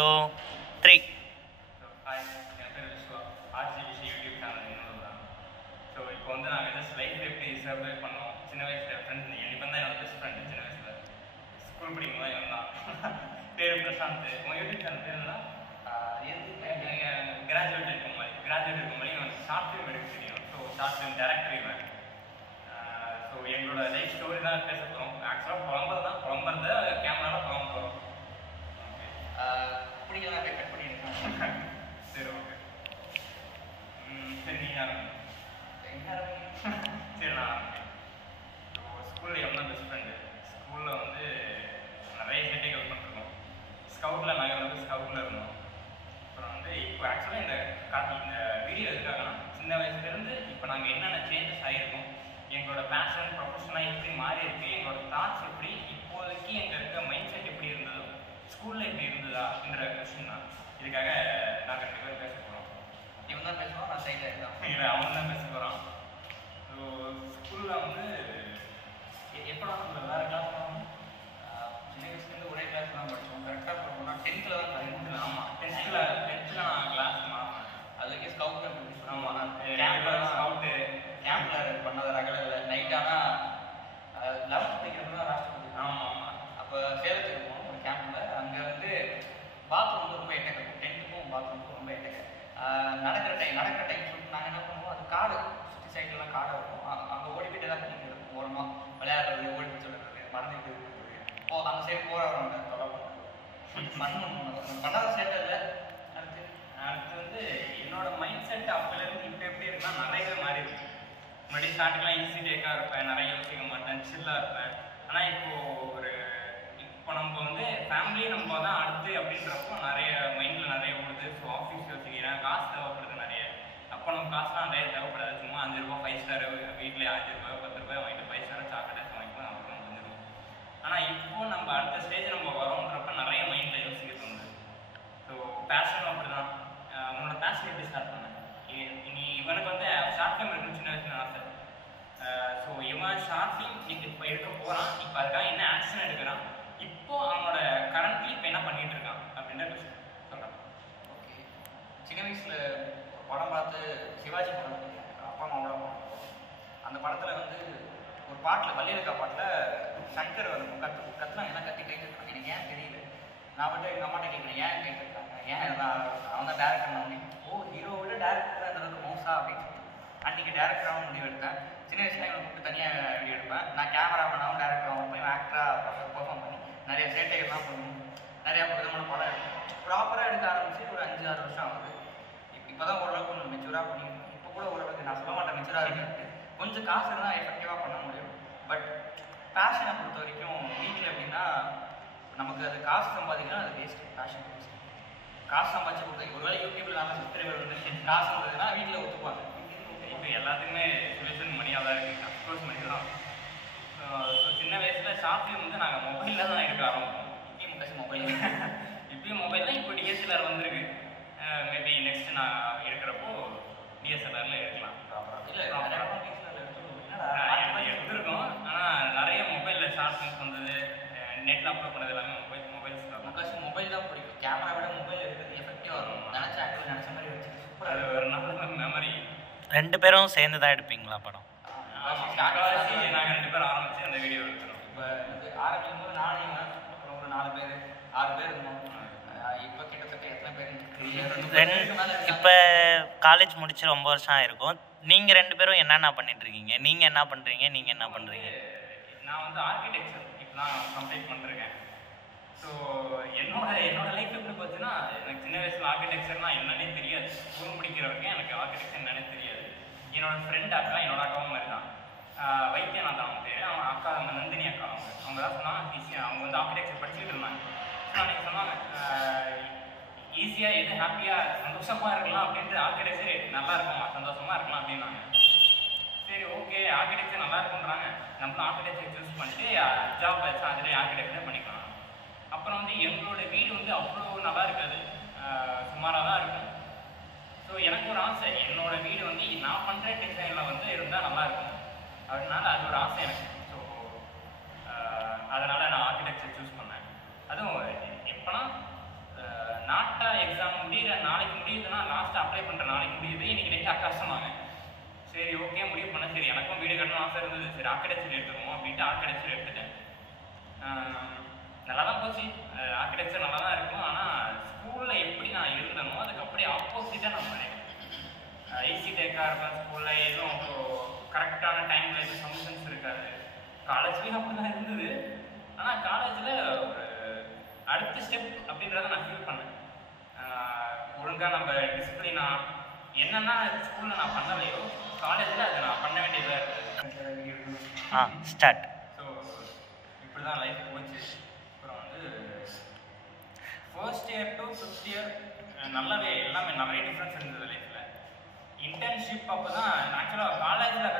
2 3 hi, என் பேர் Vishwa. ஆர்சிபிசி YouTube channel என்னோட தான். ஸோ இப்போ வந்து நாங்கள் ஜஸ்ட் லைஃப் எப்படி சர்வை பண்ணோம். சின்ன வயசில் ஃப்ரெண்ட்ஸ் இவன் தான் என்னோட பெஸ்ட் ஃப்ரெண்டு. சின்ன வயசில் ஸ்கூல் படிக்கும் போது இவன் தான். பேர் பிரசாந்த். உங்கள் யூடியூப் சேனல் பேர் என்ன? கிராஜுவேட் இருக்கும் மாதிரி இவன் ஷார்ட் ஃபிலிம் எடுக்க தெரியும். ஸோ ஷார்ட் ஃபிலிம் டேரக்டர் இவன். ஸோ எங்களோட லைஃப் ஸ்டோரி தான் பேச போகிறோம். ஆக்சுவலாக புலம்புறத கேமராவில் புலம்ப போகிறோம். அப்படியெல்லாம் கட் பண்ணியிருக்கேன். சரி, ஓகே. சரி, நீங்கள் ஆரம்பிங்க. சரி, நான் ஆரம்பிக்கிறேன். ஸோ ஸ்கூலில் எவ்வளோ பெஸ்ட் ஃப்ரெண்டு. ஸ்கூலில் வந்து நிறைய சேட்டைகள் பண்ணிருக்கோம். ஸ்கவுட்டில் நாங்கள் வந்து ஸ்கவுட்டில் இருந்தோம். அப்புறம் வந்து இப்போ ஆக்சுவலாக இந்த வீடியோ எதுக்காகனா சின்ன வயசுலேருந்து இப்போ நாங்கள் என்னென்ன சேஞ்சஸ் ஆகிருக்கோம், எங்களோட பேஷன் ப்ரொஃபஷனாக எப்படி மாறி இருக்கு, எங்களோட தாட்ஸ் எப்படி, இப்போதைக்கு எங்கள் இருக்க மைண்ட் செட் எப்படி இருந்ததோ ஸ்கூலில் எப்படி இருந்ததா அப்படின்ற கொஸ்டின் தான். இதுக்காக நாங்கள் 2 பேர் பேச போகிறோம். இவன் தான் பேசுவான், நான் சைடில் இருக்கான். இல்லை, அவன் தான் பேச போகிறான். ஸோ ஸ்கூலில் வந்து எப்படா நம்ம வேறு கிளாஸ் போனோம். சின்ன வயசுலேருந்து ஒரே கிளாஸ் தான் படித்தோம். கரெக்டாக சொல்லணும்னா 10th தான் படிக்கணும். ஆமாம், டென்த்தில் நான் கிளாஸ் மாறினேன். அதுக்கே ஸ்கவுட்டில் போயிடுச்சு. ஆமாம், ஸ்கவுட்டு கேம்பில் பண்ணது ரகல நைட். ஆனால் 11th படிக்கிறப்ப தான் ராஷ்டிரபதி. ஆமாம் ஆமாம். அப்போ சேலத்துக்கு போனோம் ஒரு கேம்பில். அங்கே வந்து பாத்ரூம் வந்து ரொம்ப எட்டக்க, 10th பாத்ரூமுக்கு ரொம்ப எட்டக்க. நடக்கிற டைம் சொல்லிட்டு நாங்கள் என்ன பண்ணுவோம், அது காடு சுற்றி சைட்லலாம் காடு இருக்கும். அங்கே ஓடி போய்ட்டு தான் பண்ணிட்டு இருக்கும். ஓரமாக விளையாடுறது, ஓடி போய் சொல்லுறது, மறந்துட்டு அந்த சைடு போகிறவங்க தொலை பண்ணாத சேட்டை இல்லை. அடுத்து வந்து என்னோட மைண்ட் செட் அப்போலேருந்து இப்போ எப்படி இருக்குன்னா நிறையவே மாறி இருக்கு. முன்னாடி ஸ்டார்டிங்லாம் ஈஸி டேக்காக இருப்பேன், நிறைய யோசிக்க மாட்டேன், சில்லாக இருப்பேன். ஆனால் இப்போ நம்ம வந்து ஃபேமிலி நம்ம தான் அடுத்து அப்படின்றப்போ நிறைய மைண்டில் நிறைய ஓடுது. ஸோ ஆஃபீஸ் யோசிக்கிறேன், காசு தேவைப்படுது நிறைய. அப்போ நம்ம காசுலாம் நிறைய தேவைப்படாது. சும்மா 5 ரூபா 5 ஸ்டார் வீட்டில் 5 ரூபாய் 10 ரூபாய் வாங்கிட்டு 5 ஸ்டார் சாக்லேட் வாங்கிக்கலாம், அப்புறம் வந்துடும். ஆனால் இப்போ நம்ம அடுத்த ஸ்டேஜ் நம்ம வரோன்றப்ப நிறைய மைண்டில் யோசிக்க தோணுது. ஸோ பேஷனும் அப்படி தான். உன்னோட பேஷன் எப்படி ஸ்டார்ட் பண்ணேன்? நீ இவனுக்கு வந்து ஷார்ட் ஃபிலிம் இருக்குன்னு சின்ன வயசுல ஆசை. ஸோ இவன் ஷார்ட் ஃபிலிம் இப்போ எடுக்க போகிறான். இப்போ அதுக்காக என்ன ஆக்ஷன் எடுக்கிறான், இப்போ அவனோட கரண்ட்லி இப்போ என்ன பண்ணிட்டு இருக்கான் அப்படின்ற விஷயம் சொல்கிறான். ஓகே, சின்ன வயசில் படம் பார்த்து சிவாஜி படம் அப்பா அம்மாவோட படம். அந்த படத்தில் வந்து ஒரு பாட்டில் வள்ளியலுக்கா பாட்டில் சங்கர் வந்து கத்துனாங்க. என்ன கத்தி கைட்டு இருக்காங்க, எனக்கு ஏன் தெரியல. நான் மட்டும் எங்கள் அம்மாட்ட கேட்குறேன், ஏன் கைட்டு இருக்காங்க, ஏன் அவன் தான் டேரக்டர் பண்ணி. ஓ, ஹீரோ விட டேரக்டர் அந்த அளவுக்கு மோசா அப்படின்னு சொல்லிட்டு அன்றைக்கி டேரக்டராகவும் முடிவு எடுத்தேன். சின்ன வயசுல எங்களை கூப்பிட்டு தனியாக வீடியோ எடுப்பேன். நான் கேமராமேனாகவும் டேரக்டராகவும் போய் ஆக்டராக பெர்ஃபார்ம் பண்ணி நிறைய சேட்டைகள்லாம் பண்ணுவோம். நிறையா விதமான படம் எடுப்போம். ப்ராப்பராக எடுக்க ஆரம்பிச்சு ஒரு 5-6 வருஷம் ஆகுது. இப்போ தான் ஓரளவுக்கு கொஞ்சம் மெச்சூராக பண்ணியிருக்கேன். இப்போ கூட ஓரளவுக்கு நான் சொல்ல மாட்டேன் மெச்சூராக இருக்கு. கொஞ்சம் காசு தான் எஃபெக்டிவாக பண்ண முடியும். பட் பேஷனை பொறுத்த வரைக்கும் வீட்டில் எப்படின்னா நமக்கு அது காசு சம்பாதிக்கலாம், அது வேஸ்ட்டு. பேஷன் காசு சம்பாதிச்சு கொடுத்தா ஒருவேளை யூடியூப்பில் நல்ல சப்ஸ்கிரைபர் வந்து காசு வந்ததுன்னா வீட்டில் ஒத்துப்பாங்க. இப்போ எல்லாத்துக்குமே சொல்யூஷன் மணியாக தான் இருக்குது. அஃப்கோர்ஸ் மணி தான். ஸோ சின்ன வயசில் ஷார்ட் ஃபிலிம் வந்து நாங்கள் மொபைலில் தான் எடுக்க ஆரம்பிப்போம். இப்பயும் முக்காசி மொபைல் இப்பயும் மொபைல் தான். இப்போ டிஎஸ்எல்ஆர் வந்திருக்கு. மேபி நெக்ஸ்ட் நான் எடுக்கிறப்போ டிஎஸ்எல்ஆரில் எடுக்கலாம். இல்லை எடுத்துருக்கோம். ஆனால் நிறைய மொபைலில் ஷார்ட் ஃபிலிம்ஸ் வந்தது, நெட்டில் அப்லோட் பண்ணது எல்லாமே மொபைல்ஸ் தான். முக்காசி மொபைல் தான் பிடிக்கும். கேமரா விட மொபைல் எடுக்கிறது எஃபெக்டிவாக இருக்கும். நினச்ச ஆக்டிவ் நினச்ச மாதிரி வச்சுட்டு சூப்பராக அது ஒரு நல்ல மெமரி. 2 பேரும் சேர்ந்து தான் எடுப்பீங்களா படம்? நாங்கள் 2 பேரும் ஆரம்பித்து அந்த வீடியோ எடுத்துருவோம். இப்போ ஆரம்பிக்கும் போது நானும் அப்புறம் ஒரு 4 பேர் 6 பேர் இருந்தோம். இப்போ கிட்டத்தட்ட எத்தனை பேர் இப்போ காலேஜ் முடிச்சு ரொம்ப வருஷம் ஆயிருக்கும். நீங்கள் 2 பேரும் என்னென்ன பண்ணிட்டு இருக்கீங்க? நீங்கள் என்ன பண்ணுறீங்க, நீங்கள் என்ன பண்ணுறீங்க? நான் வந்து ஆர்கிடெக்சர் இப்போ தான் கம்ப்ளீட் பண்ணிருக்கேன். ஸோ என்னோட லைஃப் எப்படி போச்சுன்னா, எனக்கு சின்ன வயசில் ஆர்கிடெக்சர்னால் என்னன்னே தெரியாது. ஸ்கூல் முடிக்கிற வரைக்கும் எனக்கு ஆர்கிடெக்சர் என்னன்னே தெரியாது. என்னோட ஃப்ரெண்ட் அக்கா, என்னோட அக்காவும் மாதிரி தான். வைத்தியநாதன் அவங்க பேர். அவங்க அக்கா நந்தினி அக்கா. அவங்க தான் சொன்னாங்க, அவங்க வந்து ஆர்கிடெக்சர் படிச்சுட்டு இருந்தாங்க. அன்றைக்கி சொன்னாங்க, ஈஸியாக எது ஹாப்பியாக சந்தோஷமாக இருக்கலாம் அப்படின்ட்டு ஆர்கிடெக்சர் நல்லா இருக்குமா, சந்தோஷமாக இருக்கலாம் அப்படின்னாங்க. சரி, ஓகே, ஆர்கிடெக்சர் நல்லா இருக்குன்றாங்க, நம்மளும் ஆர்கிடெக்சர் சூஸ் பண்ணிட்டு ஜாப் அதில் ஆர்கிடெக்சர் பண்ணிக்கலாம். அப்புறம் வந்து எங்களோட வீடு வந்து அவ்வளோ நல்லா இருக்காது, சுமாராக தான் இருக்கும். ஸோ எனக்கு ஒரு ஆசை, என்னோட வீடு வந்து நான் பண்ணுற டிசைனில் வந்து இருந்தால் நல்லாயிருக்கும். அதனால அது ஒரு ஆசை எனக்கு. ஸோ அதனால் நான் ஆர்கிடெக்சர் சூஸ் பண்ணேன். அதுவும் எப்போனா நாட்டா எக்ஸாம் முடியுற நாளைக்கு முடியுதுன்னா லாஸ்ட்டாக அப்ளை பண்ணுற நாளைக்கு முடியுது. இன்றைக்கி நைட்டு அக்கா சொன்னாங்க, சரி ஓகே முடிவு பண்ண, சரி எனக்கும் வீடு கட்டணும் ஆசை இருந்தது, சரி ஆர்கிடெக்சர் எடுத்துருவோம் அப்படின்ட்டு ஆர்கிடெக்சர் எடுத்துட்டேன். நல்லா தான் போச்சு, ஆர்கிடெக்சர் நல்லா தான் இருக்கும். ஆனால் ஸ்கூலில் எப்படி நான் இருந்தனோ அதுக்கு அப்படியே ஆப்போசிட்டாக நான் பண்ணேன். ஈஸி டேக்காக இருப்பேன் ஸ்கூலில், எதுவும் கரெக்டான டைமில் எதுவும் ஃபங்க்ஷன்ஸ் இருக்காது. காலேஜ்லேயும் அப்படி தான் இருந்தது. ஆனால் காலேஜில் ஒரு அடுத்த ஸ்டெப் அப்படின்றத நான் ஃபீல் பண்ணேன். ஒழுங்காக நம்ம டிசிப்ளினாக என்னென்னா ஸ்கூலில் நான் பண்ணலையோ காலேஜில் அதை நான் பண்ண வேண்டியதாக இருக்குது. ஸ்டார்ட். ஸோ இப்படி தான் லைஃப் போச்சு. அப்புறம் வந்து first year to fifth year நல்லாவே எல்லாமே நிறைய டிஃப்ரென்ஸ் இருந்தது லைஃப்பில். இன்டர்ன்ஷிப் அப்போ தான் ஆக்சுவலாக காலேஜில்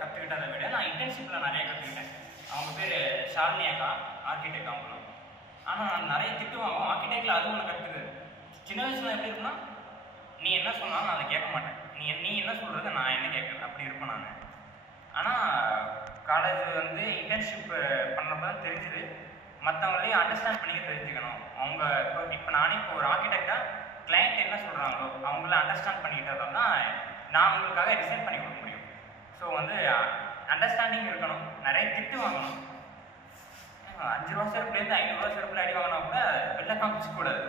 கற்றுக்கிட்டதை விட நான் இன்டர்ன்ஷிப்பில் நிறைய கற்றுக்கிட்டேன். அவங்க பேர் ஷாலினி அக்கா, ஆர்கிடெக்ட் அவங்களும். ஆனால் நான் நிறைய திட்டுவாங்க ஆர்கிடெக்டில், அது ஒன்று கற்றுக்குது. சின்ன வயசில் எப்படி இருக்குன்னா, நீ என்ன சொன்னாலும் நான் அதை கேட்க மாட்டேன், நீ என்ன சொல்கிறது நான் என்ன கேட்குறேன், அப்படி இருப்பேன் நான். ஆனால் காலேஜ் வந்து இன்டர்ன்ஷிப் பண்ணப்போ தான் தெரிஞ்சுது மற்றவங்களையும் அண்டர்ஸ்டாண்ட் பண்ணி தெரிஞ்சுக்கணும். அவங்க இப்போ நானே இப்போ ஒரு ஆர்கிடெக்டாக கிளைண்ட் என்ன சொல்கிறாங்களோ அவங்கள அண்டர்ஸ்டாண்ட் பண்ணிக்கிட்டதான் தான் நான் அவங்களுக்காக டிசைன் பண்ணி கொடுக்க முடியும். ஸோ வந்து அண்டர்ஸ்டாண்டிங் இருக்கணும். நிறைய திட்டு வாங்கணும். 5 ரூபா செருப்புலேருந்து 500 ரூபா செருப்பில் அடி வாங்கினா கூட வெளில காமிச்சிக்கூடாது.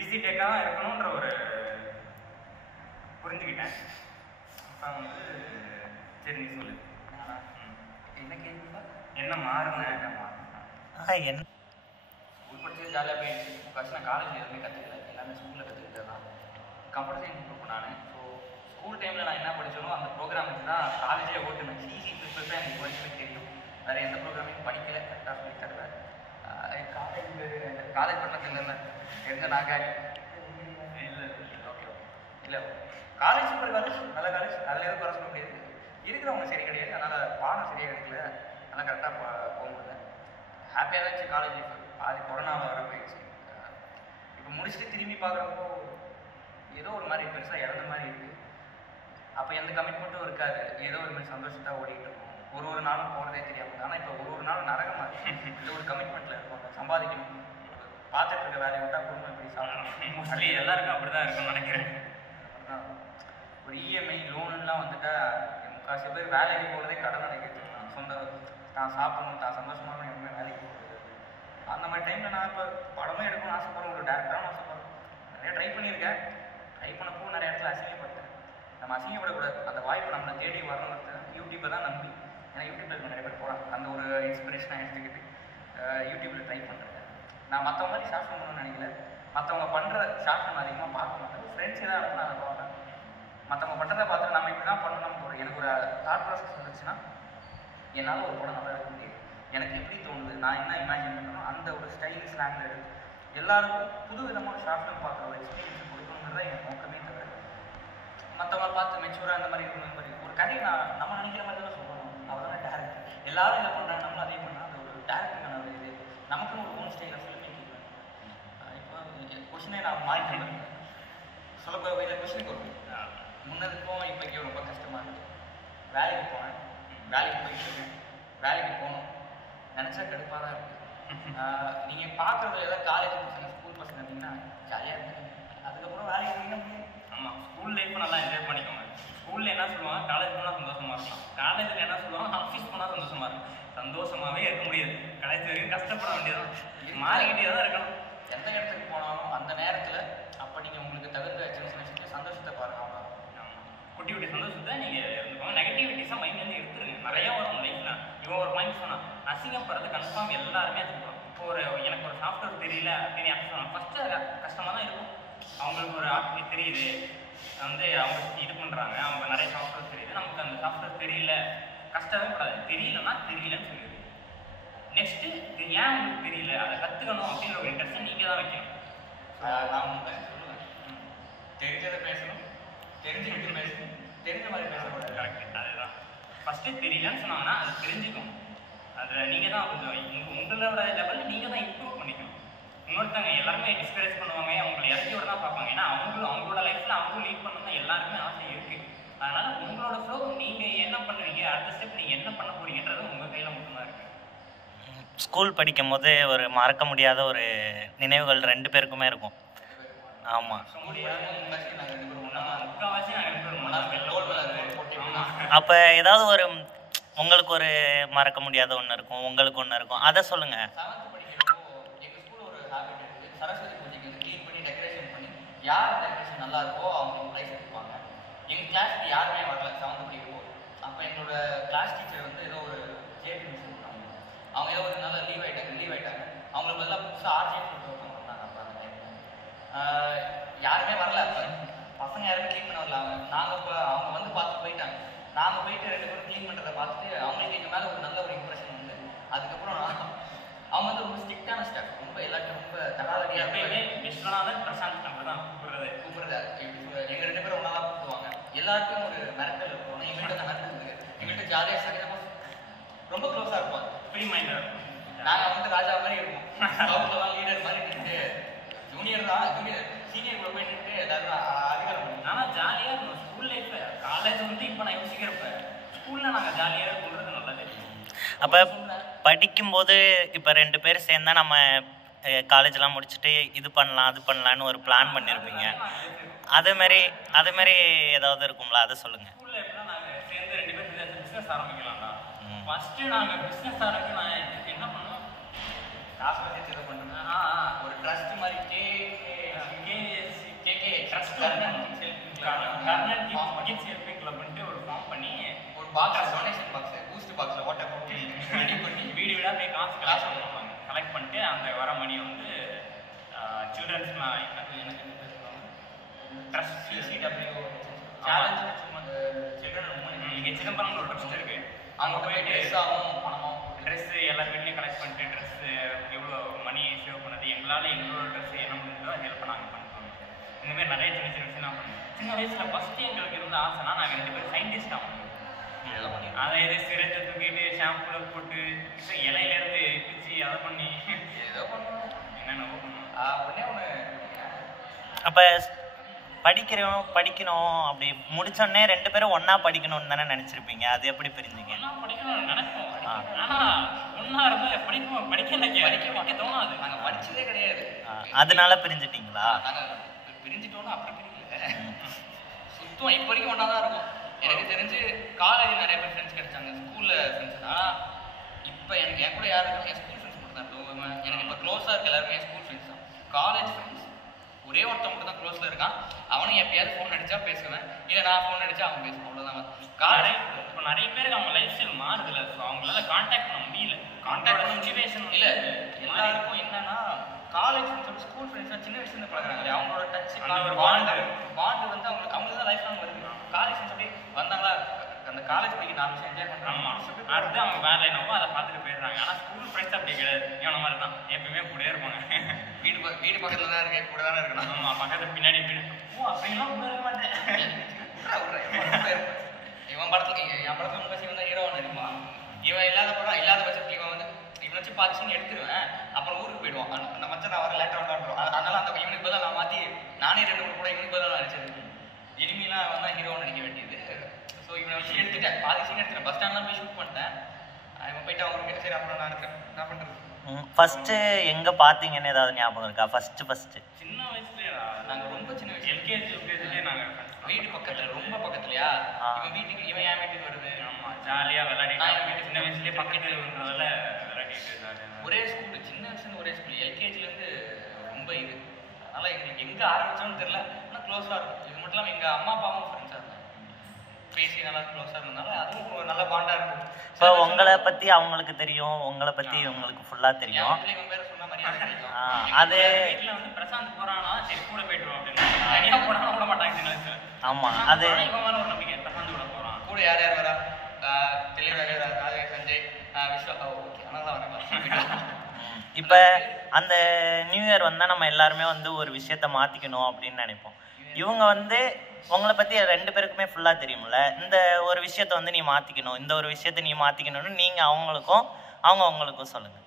ஈஸி டேக்காக தான் இருக்கணுன்ற ஒரு புரிஞ்சுக்கிட்டேன். அப்புறம் வந்து சரி நீ சொல்லு, என்ன கேட்குப்பா? என்ன மாறுனேன்? என்ன ஸ்கூல் படிச்சது ஜாலியாக போயிடுச்சு. ஃபஸ்ட் நான் காலேஜில் எதுவுமே கற்றுக்கல, எல்லாமே ஸ்கூலில் கற்றுக்கிட்டது தான். கம்ப்யூட்டர் சயின்ஸ் குரூப் நான். ஸோ ஸ்கூல் டைமில் நான் என்ன படித்தனோ அந்த ப்ரோக்ராம் வச்சு தான் காலேஜே ஓட்டுனேன். சிசி ப்ரிப்பேர் எனக்கு படிச்சுமே தெரியும். வேறு எந்த ப்ரோக்ராமையும் படிக்கலை, கரெக்டாக சொல்லி தருவேன். காலேஜ் பட்டத்தில் இல்லை எங்கே நாங்கள் இல்லை ஓகே இல்லை காலேஜ் சூப்பர் காலேஜ், நல்ல காலேஜ், அதில் எதுவும் குறை சொல்ல முடியாது. இருக்கிறவங்க சரி கிடையாது, அதனால் பாடம் சரியாக கிடைக்கல, அதனால் கரெக்டாக போக முடியல. ஹாப்பியாக தான் இருந்துச்சு காலேஜ் லைஃப். பாதி கொரோனாவில் வர போயிடுச்சு. இப்போ முடிச்சுட்டு திரும்பி பார்க்குறப்போ ஏதோ ஒரு மாதிரி பெருசாக இறந்த மாதிரி இருக்குது. அப்போ எந்த கமிட்மெண்ட்டும் இருக்காது, ஏதோ ஒரு மாதிரி சந்தோஷத்தாக ஓடிட்டு இருக்கும். ஒரு நாளும் போகிறதே தெரியாமல். ஆனால் இப்போ ஒரு நாளும் நரகமாக இருக்குது. ஏதோ ஒரு கமிட்மெண்ட்டில் இருக்கும், சம்பாதிக்கணும், பார்த்துட்டு இருக்க வேலையை விட்டால் குடும்பம் இப்படி சாப்பிடணும். மோஸ்ட்லி எல்லாருக்கும் அப்படி தான் இருக்கும்னு நினைக்கிறேன். ஒரு இஎம்ஐ லோனுலாம் வந்துட்டா முக்காசி பேர் வேலைக்கு போகிறதே கடன் அடைக்கிறது. சொந்த தான் சாப்பிடணும், தான் சந்தோஷமாக எப்பவுமே வேலைக்கு போகிறது. அந்த மாதிரி டைமில் நான் இப்போ படமே எடுக்கணும்னு ஆசைப்படுறேன், ஒரு டேரக்டராகவும் ஆசைப்படுறேன். நிறைய ட்ரை பண்ணியிருக்கேன். ட்ரை பண்ணப்போ நிறைய இடத்துல அசிங்கப்பட்டேன். நம்ம அசிங்கப்படக்கூடாது, அந்த வாய்ப்பு நம்மளை தேடி வரணுங்கிறது யூடியூப்பை தான் நம்பி. ஏன்னா யூடியூப்பில் நிறைய பேர் போகிறாங்க, அந்த ஒரு இன்ஸ்பிரேஷனாக எடுத்துக்கிட்டு யூடியூப்பில் ட்ரை பண்ணுறேன். நான் மற்றவங்க மாதிரி ஷார்ட் ஃபிலிம் பண்ணணும்னு நினைக்கல. மற்றவங்க பண்ணுற ஷார்ட் ஃபிலிம் அதிகமாக பார்க்க மாட்டேன். ஃப்ரெண்ட்ஸ் எதாவது இருக்குன்னு அதை பார்ப்பேன். மற்றவங்க பண்ணுறதை பார்த்துட்டு நம்ம இப்படி தான் பண்ணணும்னு ஒரு எனக்கு ஒரு தாட் ப்ராசஸ் இருந்துச்சுன்னா என்னால் ஒரு படம் நல்லா எடுக்க முடியாது. எனக்கு எப்படி தோணுது, நான் என்ன இமேஜின் பண்ணணும், அந்த ஒரு ஸ்டைலிஷ் ஸ்லாங்கில் எடுத்து எல்லாருக்கும் புது விதமான ஷார்ட் ஃபிலிம் பார்க்குற ஒரு எக்ஸ்பீரியன்ஸ் கொடுக்கணுங்கிறத என் நோக்கமே தவிர மற்றவங்க பார்த்து மெச்சூராக அந்த மாதிரி இருக்கணும். இந்த மாதிரி ஒரு கதையை நம்ம நினைக்கிற மாதிரி தான் சொல்லணும். அவ்வளோதான் டேரக்ட். எல்லாரும் இதை பண்ணுறாங்க, நம்மளும் அதே பண்ணால் அது ஒரு டேரக்டுக்கான ஒரு இது. நமக்குன்னு ஒரு ஓன் ஸ்டைலில் ஃபில்ம் மேக்கிங் வேணும். இப்போ கொஷினே நான் மாறிட்டேன். சொல்ல இதை கொஷினுக்கு ஒரு முன்னதுக்கும் இப்போக்கே ரொம்ப கஷ்டமாக இருக்குது. வேலைக்கு போனேன், வேலைக்கு போயிட்டு இருக்கேன், வேலைக்கு போகணும் நினச்சா கடுப்பாக தான் இருக்குது. நீங்கள் பார்க்குறது ஏதாவது காலேஜ் பசங்க ஸ்கூல் பசங்க இருந்தீங்கன்னா ஜாலியாக இருக்குது. அதுக்கப்புறம் வேலைக்கு போனீங்கன்னா முடியும். ஆமாம், ஸ்கூல் லைஃப்பை நல்லா என்ஜாய் பண்ணிக்கோங்க. ஸ்கூலில் என்ன சொல்லுவாங்க, காலேஜ் போனால் சந்தோஷமாக இருக்கலாம். காலேஜில் என்ன சொல்லுவாங்க, ஆஃபீஸ் போனால் சந்தோஷமாக இருக்கும். சந்தோஷமாகவே இருக்க முடியாது, கடைசி வரைக்கும் கஷ்டப்பட வேண்டியதான், மாறிக்கிட்டே தான் இருக்கணும். எந்த இடத்துக்கு போனாலும் அந்த நேரத்தில் அப்போ நீங்கள் உங்களுக்கு தகுந்த சின்ன சின்ன விஷயத்தை சந்தோஷத்தை பாருங்க. அவ்வளோ குட்டி குட்டி சந்தோஷத்தை நீங்கள் இருந்துக்கோங்க. நெகட்டிவிட்டிஸாக மைண்ட்லேருந்து எடுத்துருங்க. நிறையா வரும் லைஃப்பில். இவன் ஒரு பாயிண்ட் சொன்னான், அசிங்கப்படுறது கன்ஃபார்ம் எல்லாருமே அசிங்கப்படும். இப்போ எனக்கு ஒரு சாஃப்ட்வேர் தெரியல அப்படின்னு யாரும் சொன்னாங்க, ஃபஸ்ட்டு அது கஷ்டமாக தான் இருக்கும். அவங்களுக்கு ஒரு ஆர்டிஃபிக் தெரியுது, வந்து அவங்க இது பண்ணுறாங்க, அவங்க நிறைய சாஃப்ட்வேர் தெரியுது, நமக்கு அந்த சாஃப்ட்வேர் தெரியல, கஷ்டமே படாது. தெரியலன்னா தெரியலன்னு சொல்லிடுது. நெக்ஸ்ட்டு இது ஏன் உங்களுக்கு தெரியல, அதை கற்றுக்கணும் அப்படின்ற ஒரு இன்ட்ரெஸ்ட்டை நீங்கள் தான் வைக்கணும். நான் சொல்லுவேன், தெரிஞ்சதை பேசணும், தெரிஞ்சுக்கிட்டு பேசணும், தெரிஞ்ச மாதிரி பேசக்கூடாது. கரெக்ட், அதுதான். ஃபஸ்ட்டு தெரியலன்னு சொன்னாங்கன்னா அது தெரிஞ்சுக்கணும். அதில் நீங்கள் தான் கொஞ்சம் உங்களோட லெவலில் நீங்கள் தான் இம்ப்ரூவ் பண்ணிக்கணும். இன்னொருத்தவங்க எல்லாருமே டிஸ்கரேஜ் பண்ணுவாங்க, அவங்களை இறக்கி விட தான் பார்ப்பாங்க. ஏன்னா அவங்களோட லைஃப்பில் அவங்களும் லீட் பண்ணணும்னு எல்லாருக்குமே ஆசை இருக்குது. அதனால் உங்களோட ஃப்ளோ நீங்கள் என்ன பண்ணுவீங்க, அடுத்த ஸ்டெப் நீங்கள் என்ன பண்ண போகிறீங்கன்றது உங்கள் கையில் மட்டும்தான் இருக்குது. ஸ்கூல் படிக்கும் போது ஒரு மறக்க முடியாத ஒரு நினைவுகள் 2 பேருக்குமே இருக்கும். ஆமாம். அப்போ ஏதாவது ஒரு உங்களுக்கு ஒரு மறக்க முடியாத ஒன்று இருக்கும், உங்களுக்கு ஒன்று இருக்கும், அதை சொல்லுங்கள். 7th படிக்கிறப்போ எங்கள் ஸ்கூலில் ஒரு ஹேபிட் இருக்குது. சரஸ்வதி பூஜைக்கு வந்து க்ளீன் பண்ணி டெக்கரேஷன் பண்ணி யார் டெக்கரேஷன் நல்லா இருக்கோ அவங்க ப்ரைஸ் எடுத்துப்பாங்க. எங்கள் கிளாஸ்க்கு யாருமே வரல 7th படிக்கிறப்போ. அப்போ எங்களோட கிளாஸ் டீச்சர் வந்து ஏதோ ஒரு ஜேபி மிஸ் இருக்காங்க. அவங்க ஏதோ ஒரு நாள் லீவ் ஆகிட்டாங்க. அவங்களுக்கு பதிலாக புதுசாக ஆர்ஜே ஒருத்தவங்க வந்தாங்க. அப்போ அந்த டைம் யாருமே வரல. பசங்க யாருமே க்ளீன் பண்ண வரல. நாங்கள் இப்போ அவங்க வந்து பார்த்து போயிட்டாங்க. நாங்கள் போயிட்டு 2 பேரும் க்ளீன் பண்ணுறதை பார்த்துட்டு அவங்களுக்கு எங்கள் மேலே ஒரு நல்ல ஒரு இம்ப்ரெஷன் வந்து அதுக்கப்புறம் அவங்க வந்து ரொம்ப ஸ்ட்ரிக்டான ஸ்டாஃப். ரொம்ப எல்லாத்தையும் ரொம்ப தடாதடியாக விஸ்வநாதன் பிரசாந்த் நம்ம தான் கூப்பிடுறது. எங்கள் 2 பேரும் ஒன்றா தான் கூப்பிடுவாங்க. எல்லாருக்கும் ஒரு மிரட்டல் இருக்கும். எங்கள்கிட்ட அந்த மிரட்டல் இருக்குது. எங்கள்கிட்ட ஜாலியாக சகஜமாக ரொம்ப க்ளோஸாக இருப்பாங்க. Free minder. நாங்கள் வந்து ராஜா மாதிரி இருப்போம். அவங்களெல்லாம் லீடர் மாதிரி நின்றுட்டு ஜூனியர் தான் சீனியர் கூட போய் நின்றுட்டு எல்லாரும் அதிகாரம் பண்ணி. ஆனால் ஜாலியாக இருக்கும் ஸ்கூல் லைஃப்பில். காலேஜ் வந்து இப்போ நான் யோசிக்கிறப்ப ஸ்கூலில் நாங்கள் ஜாலியாக இருக்கிறது நல்லா தெரியும். அப்போ படிக்கும்போது இப்போ 2 பேர் சேர்ந்தா நம்ம காலேஜெலாம் முடிச்சுட்டு இது பண்ணலாம் அது பண்ணலான்னு ஒரு பிளான் பண்ணியிருப்பீங்க. அதேமாரி ஏதாவது இருக்குங்களா, அதை சொல்லுங்கள். ஸ்கூலில் எப்படின்னா நாங்கள் சேர்ந்து 2 பேர் சேர்ந்து பிஸ்னஸ் ஆரம்பிக்கலாம்டா. ஃபஸ்ட்டு நாங்கள் பிஸ்னஸ் ஆரம்பிக்க நான் என்ன பண்ணோம், காசு வச்சு இதை பண்ணுறேன். ஒரு ட்ரஸ்ட் மாதிரி கேகே ட்ரஸ்ட் கிட்ஸ் ஹெல்பிங் கிளப்ன்ட்டு ஒரு ஃபார்ம் பண்ணி ஒரு பாக்ஸ் டொனேஷன் பாக்ஸ் பூஸ்ட் பாக்ஸில் ஓட்ட போட்டு ரெடி பண்ணி வீடு வீடாக போய் காசு கலெக்ட் பண்ணிட்டு அந்த வர மணியை வந்து சில்ட்ரன்ஸ்லாம் எனக்கு ட்ரஸ்ட் சிசிடபிள்யூ சேலஞ்ச் சில்ட்ரன் இங்கே சிதம்பரம்னு ஒரு ட்ரஸ்ட் இருக்குது. அங்கே போயிட்டு ட்ரெஸ்ஸாகவும் பணமும் ட்ரெஸ்ஸு எல்லா வீட்லேயும் கலெக்ட் பண்ணிட்டு ட்ரெஸ்ஸு எவ்வளோ மணி சேவ் பண்ணது எங்களால் எங்களோட ட்ரெஸ்ஸு என்ன முடிஞ்சதோ ஹெல்ப் நாங்கள் பண்ணிட்டோம். இந்தமாதிரி நிறைய சின்ன சின்ன விஷயம் பண்ணுவோம். சின்ன வயசில் ஃபஸ்ட்டு எங்களுக்கு இருந்த ஆசைனா நாங்கள் 2 பேரும் சயின்டிஸ்ட் ஆகணும். அதை இது சிரத்தை தூக்கிட்டு ஷாம்புல போட்டு இலையிலேருந்து பிச்சு அதை பண்ணி ஏதோ பண்ணுவோம். என்னென்னவோ பண்ணுவோம். ஒன்றே ஒன்று அப்போ படிக்கணும் அப்படி முடிச்சோடனே 2 பேரும் ஒன்றா படிக்கணும்னு தானே நினச்சிருப்பீங்க. அது எப்படி பிரிஞ்சிங்க? ஒன்றா படிக்கணும்னு நினைப்போம். ஆனால் ஒன்றா இருந்தால் படிக்க தோணாது. நாங்கள் படித்ததே கிடையாது. அதனால பிரிஞ்சிட்டிங்களா? நாங்கள் பிரிஞ்சிட்டோன்னா அப்படி பிரிக்கல. சுத்தம் இப்போ வரைக்கும் ஒன்றா தான் இருக்கும். எனக்கு தெரிஞ்சு காலேஜ் நிறைய பேர் ஃப்ரெண்ட்ஸ் கிடைச்சாங்க. ஸ்கூலில் ஃப்ரெண்ட்ஸ் தான். இப்போ எனக்கு என் கூட யார் இருக்காங்க, என் ஸ்கூல் ஃப்ரெண்ட்ஸ் மட்டும் தான். எனக்கு இப்போ க்ளோஸாக இருக்க எல்லாருமே என் ஸ்கூல் ஃப்ரெண்ட்ஸ் தான். காலேஜ் ஃப்ரெண்ட்ஸ் ஒரே ஒருத்தன் மட்டும் தான் க்ளோஸில் இருக்கான். அவனும் எப்பயாவது ஃபோன் அடித்தா பேசுவேன், இல்லை நான் ஃபோன் அடித்தா அவன் பேசுவான். அவ்வளோதான். காலேஜ் இப்போ நிறைய பேருக்கு அவங்க லைஃப் ஸ்டைல் மாறுதில்ல. ஸோ அவங்களால கான்டாக்ட் பண்ண முடியல. கான்டாக்ட் சுச்சுவேஷன் இல்லை எல்லாருக்கும் என்னன்னா காலேஜ் ஃப்ரெண்ட்ஸோட ஸ்கூல் ஃப்ரெண்ட்ஸ் சின்ன வயசுலேருந்து பழகிறாங்களே அவங்களோட டச் ஒரு பாண்டு வந்து அவங்களுக்கு தான் லைஃப் லாங் வருது. காலேஜ் ஃப்ரெண்ட்ஸ் அப்படி வந்தாங்களா அந்த காலேஜ் படிக்க 4 வருஷம் என்ஜாய் பண்ணுறாங்க. அடுத்து அவங்க வேலை என்னவோ அதை பார்த்துட்டு போயிடுறாங்க. ஆனால் ஸ்கூல் ஃப்ரெண்ட்ஸ் அப்படி கிடையாது. இவன மாதிரி தான் எப்பயுமே கூடயே இருப்பாங்க. வீடு பக்கத்தில் தான் இருக்கேன், கூட தானே இருக்கணும். ஆமாம், பக்கத்து பின்னாடி அப்படின்லாம் கூட இருக்க மாட்டேன். இவன் படத்தில் என் படத்தில் முக்காசி வந்து ஹீரோவான இருப்பான். இவன் இல்லாத பட்சத்தில் இவன் வந்து இவனை வச்சு பாதி சீன் எடுத்துருவேன். அப்புறம் ஊருக்கு போயிடுவான். அந்த மச்சன் நான் வர லேட்டாக வந்தான்றோம். அதனால அந்த இவனுக்கு பதிலாக நான் மாற்றி நானே 2 கூட இவனுக்கு பதிலாக நினச்சது. இனிமேலாம் அவன் தான் ஹீரோன்னு நினைக்க வேண்டியது. ஸோ இவனை வச்சு எடுத்துட்டேன், பாதி சீன் எடுத்துட்டேன். பஸ் ஸ்டாண்ட்லாம் போய் ஷூட் பண்ணிட்டேன். இவன் போயிட்டு அவருக்கு சரி அப்புறம் நான் இருக்கேன், என்ன பண்ணுறது. ஃபஸ்ட்டு எங்கே பார்த்தீங்கன்னு ஏதாவது ஞாபகம் இருக்கா? ஃபஸ்ட்டு சின்ன வயசுலேயே நாங்கள் ரொம்ப சின்ன வயசு எல்கேஜிலேயே நாங்கள் வீட்டு பக்கத்தில் ரொம்ப பக்கத்துலையா இவன் என் வீட்டுக்கு வருது. ஆமாம், ஜாலியாக விளையாடிட்டு சின்ன வயசுலேயே பக்கத்தில் இருந்ததால விளையாடிட்டு ஒரே ஸ்கூலு, சின்ன வயசுலேருந்து ஒரே ஸ்கூல். எல்கேஜிலேருந்து ரொம்ப இது. அதனால் எங்களுக்கு எங்கே ஆரம்பித்தோன்னு தெரில, ஆனால் க்ளோஸாக இருக்கும். இது மட்டும் இல்லாமல் எங்கள் அம்மா அப்பாவும் ஃப்ரெண்ட்ஸாக இருந்தாங்க. பேசி நல்லா க்ளோஸாக இருந்ததுனால அதுவும் ஒரு நல்ல பாண்டாக இருக்கும். இப்போ உங்களை பற்றி அவங்களுக்கு தெரியும், உங்களை பற்றி இவங்களுக்கு ஃபுல்லாக தெரியும். இவன் பேரை சொன்ன மாதிரி அது வீட்டில் வந்து பிரசாந்த் போகிறான்னா சரி கூட போய்ட்டுருவோம் அப்படின்னு. தனியாக போனாலும் விட மாட்டாங்க சின்ன வயசில். ஆமாம், அது இவன் மேலே ஒரு நம்பிக்கை. பிரசாந்த் கூட போகிறான். கூட யார் வரா? தெளிவாக ராஜே, சஞ்சய், விஸ்வா. ஓகே, ஆனால் தான் வரேன். இப்போ அந்த நியூ இயர் வந்தால் நம்ம எல்லாருமே வந்து ஒரு விஷயத்த மாற்றிக்கணும் அப்படின்னு நினைப்போம். இவங்க வந்து உங்களை பற்றி 2 பேருக்குமே ஃபுல்லாக தெரியும்ல, இந்த ஒரு விஷயத்த வந்து நீ மாற்றிக்கணும், இந்த ஒரு விஷயத்த நீ மாற்றிக்கணும்னு நீங்கள் அவங்களுக்கும் அவங்களுக்கும் சொல்லுங்கள்.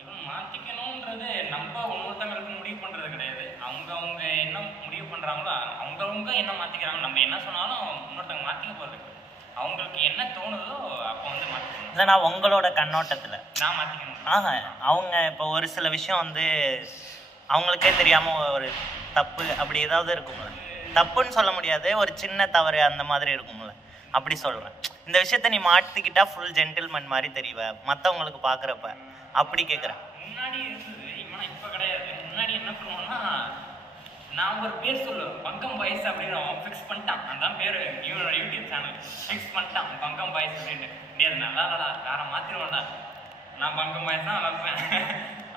இவன் மாற்றிக்கணுன்றது நம்ம ஒவ்வொருத்தங்களுக்கு முடிவு பண்ணுறது கிடையாது. அவங்க என்ன முடிவு பண்ணுறாங்களோ அவங்கவுங்க என்ன மாற்றிக்கிறாங்க. நம்ம என்ன சொன்னாலும் இன்னொருத்தவங்க மாற்றிக்க போகிறது. அவங்களுக்கு என்ன தோணுதோ அப்போ வந்து மாற்றிக்கணும். இல்லை, நான் உங்களோட கண்ணோட்டத்தில் நான் மாற்றிக்கணும். அவங்க இப்போ ஒரு சில விஷயம் வந்து அவங்களுக்கே தெரியாமல் ஒரு தப்பு அப்படி ஏதாவது இருக்கும்ல, தப்புன்னு சொல்ல முடியாது, ஒரு சின்ன தவறு அந்த மாதிரி இருக்கும்ல, அப்படி சொல்கிறேன். இந்த விஷயத்த நீ மாற்றிக்கிட்டா ஃபுல் ஜென்டில்மேன் மாதிரி தெரியவ மற்றவங்களுக்கு பார்க்குறப்ப, அப்படி கேட்குறேன். முன்னாடி இருந்தது, இவனா இப்போ கிடையாது. முன்னாடி என்ன பண்ணுவோம்னா, நான் ஒரு பேர் சொல்லுவேன், பங்கம் பாய்ஸ் அப்படின்னு அவன் ஃபிக்ஸ் பண்ணிட்டான். அதான் பேர் இவனோட யூடியூப் சேனல் ஃபிக்ஸ் பண்ணிட்டான், பங்கம் பாய்ஸ் அப்படின்ட்டு. டே அது நல்லா இல்லடா, வேற மாற்றிடுவோம்டா, நான் பங்கம் பாய்ஸ் தான் வைப்பேன்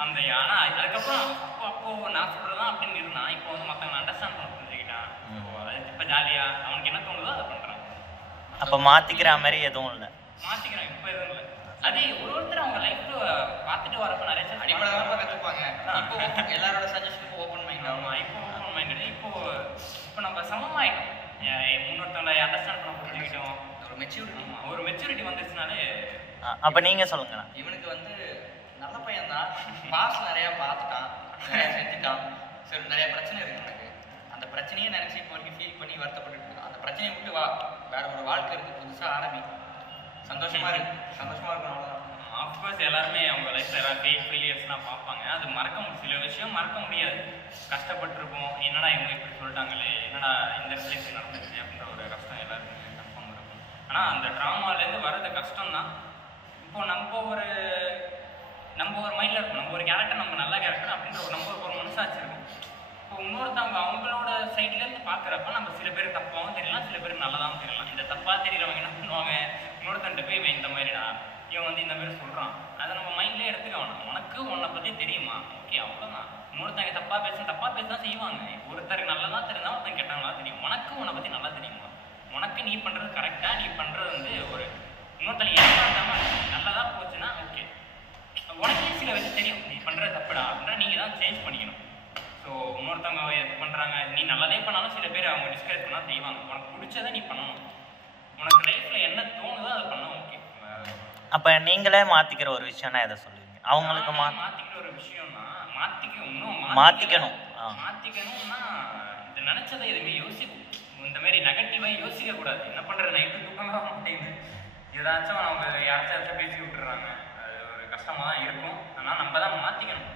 அந்த. ஆனால் அதுக்கப்புறம் அப்போ நான் சொல்கிறதான் அப்படின்னு இருந்தான். இப்போ வந்து மற்றவங்க அண்டர்ஸ்டாண்ட் பண்ண புரிஞ்சுக்கிட்டான். அது இப்போ ஜாலியாக அவனுக்கு என்ன தோணுதோ அதை பண்ணுறான். அப்போ மாற்றிக்கிற மாதிரி எதுவும் இல்லை, மாற்றிக்கிறான் இப்போ எதுவும் இல்லை. அதே ஒருத்தர் அவங்க லைஃப்ல பார்த்துட்டு வரப்போ நிறைய அடிப்படையாக கற்றுப்பாங்க. இப்போ எல்லாரோட சஜஷனுக்கும் ஓப்பன் மைண்ட் ஆகும். இப்போ ஓப்பன் மைண்டட். இப்போ நம்ம சமமாயிட்டோம், முன்னொருத்தவங்களை அண்டர்ஸ்டாண்ட் பண்ண புரிஞ்சுக்கிட்டோம். ஒரு மெச்சூரிட்டி வந்துருச்சுனாலே. அப்போ நீங்கள் சொல்லுங்க. இவனுக்கு வந்து நல்ல பையன் தான், பாஸ் நிறையா பார்த்துட்டான், நிறையா செஞ்சுட்டான். சரி, நிறைய பிரச்சனை இருக்கு எனக்கு. அந்த பிரச்சனையே நினச்சி இப்போ வரைக்கும் ஃபீல் பண்ணி வருத்தப்பட்டு இருக்கான். அந்த பிரச்சனையை விட்டு வா, வேற ஒரு வாழ்க்கை இருக்குது, புதுசாக ஆரம்பி, சந்தோஷமா இருக்கணும், அவ்வளோதான். ஆஃப்கோர்ஸ் எல்லாருமே அவங்க லைஃப்ல எல்லாரும் ஃபெயிலியர்ஸ்லாம் பார்ப்பாங்க. அது சில விஷயம் மறக்க முடியாது. கஷ்டப்பட்டிருப்போம், என்னடா இவங்க இப்படி சொல்லிட்டாங்களே, என்னடா இந்த ரிலேஷன் நடந்துச்சு அப்படின்ற ஒரு கஷ்டம் எல்லாருமே கன்ஃபார்ம் இருக்கும். ஆனால் அந்த ட்ராமாலேருந்து வர்றது கஷ்டம் தான். இப்போ நம்ம ஒரு மைண்டில் இருக்கும், நம்ம ஒரு கேரக்டர், நம்ம நல்ல கேரக்டர் அப்படின்ற நம்ம ஒரு மனசாட்சி இருக்கும். இப்போ இன்னொருத்தவங்க அவங்களோட சைட்லேருந்து பார்க்குறப்ப நம்ம சில பேர் தப்பாகவும் தெரியலாம், சில பேர் நல்லதாகவும் தெரியலாம். இந்த தப்பாக தெரியறவங்க என்ன பண்ணுவாங்க, இன்னொருத்தன்ட்டு போய் இவன் இந்த மாதிரிடா, இவன் வந்து இந்த மாதிரி சொல்கிறான், அதை நம்ம மைண்ட்லேயே எடுத்துக்க வேணாம். உனக்கு உன்னை பற்றி தெரியுமா, ஓகே அவ்வளோதான். இன்னொருத்தங்க தப்பாக பேச தான் செய்வாங்க. ஒருத்தருக்கு நல்லதா தெரியுதா, ஒருத்தங்க கெட்டவங்களா தெரியும். உனக்கு உன்னை பற்றி நல்லா தெரியுமா, உனக்கு நீ பண்ணுறது கரெக்டாக, நீ பண்ணுறது வந்து ஒரு இன்னொருத்தங்க ஏற்காட்டாமல் நல்லதாக போச்சுன்னா ஓகே. உனக்கே சில விஷயம் தெரியும், நீ பண்ணுறது தப்புடா அப்படின்னா நீங்கள் தான் சேஞ்ச் பண்ணிக்கணும். ஸோ இன்னொருத்தவங்க எது பண்ணுறாங்க, நீ நல்லதே பண்ணாலும் சில பேர் அவங்க டிஸ்கரேஜ் பண்ணால் செய்வாங்க. உனக்கு பிடிச்சதை நீ பண்ணணும், உனக்கு லைஃப்பில் என்ன தோணுதோ அதை பண்ண ஓகே. அப்போ நீங்களே மாற்றிக்கிற ஒரு விஷயம்னா எதை சொல்லுவீங்க? அவங்களுக்கு மாற்றிக்கிற ஒரு விஷயம்னா மாற்றிக்கணும்னா இந்த நினச்சதை எதுவுமே யோசிக்கும். இந்த மாதிரி நெகட்டிவாக யோசிக்கக்கூடாது. என்ன பண்ணுறது, நைட்டு தூக்கம் தான் மாட்டேங்குது, ஏதாச்சும் அவங்க யாராச்சும் பேசி விட்டுறாங்க, அது ஒரு கஷ்டமாக தான் இருக்கும். ஆனால் நம்ம தான் மாற்றிக்கணும்.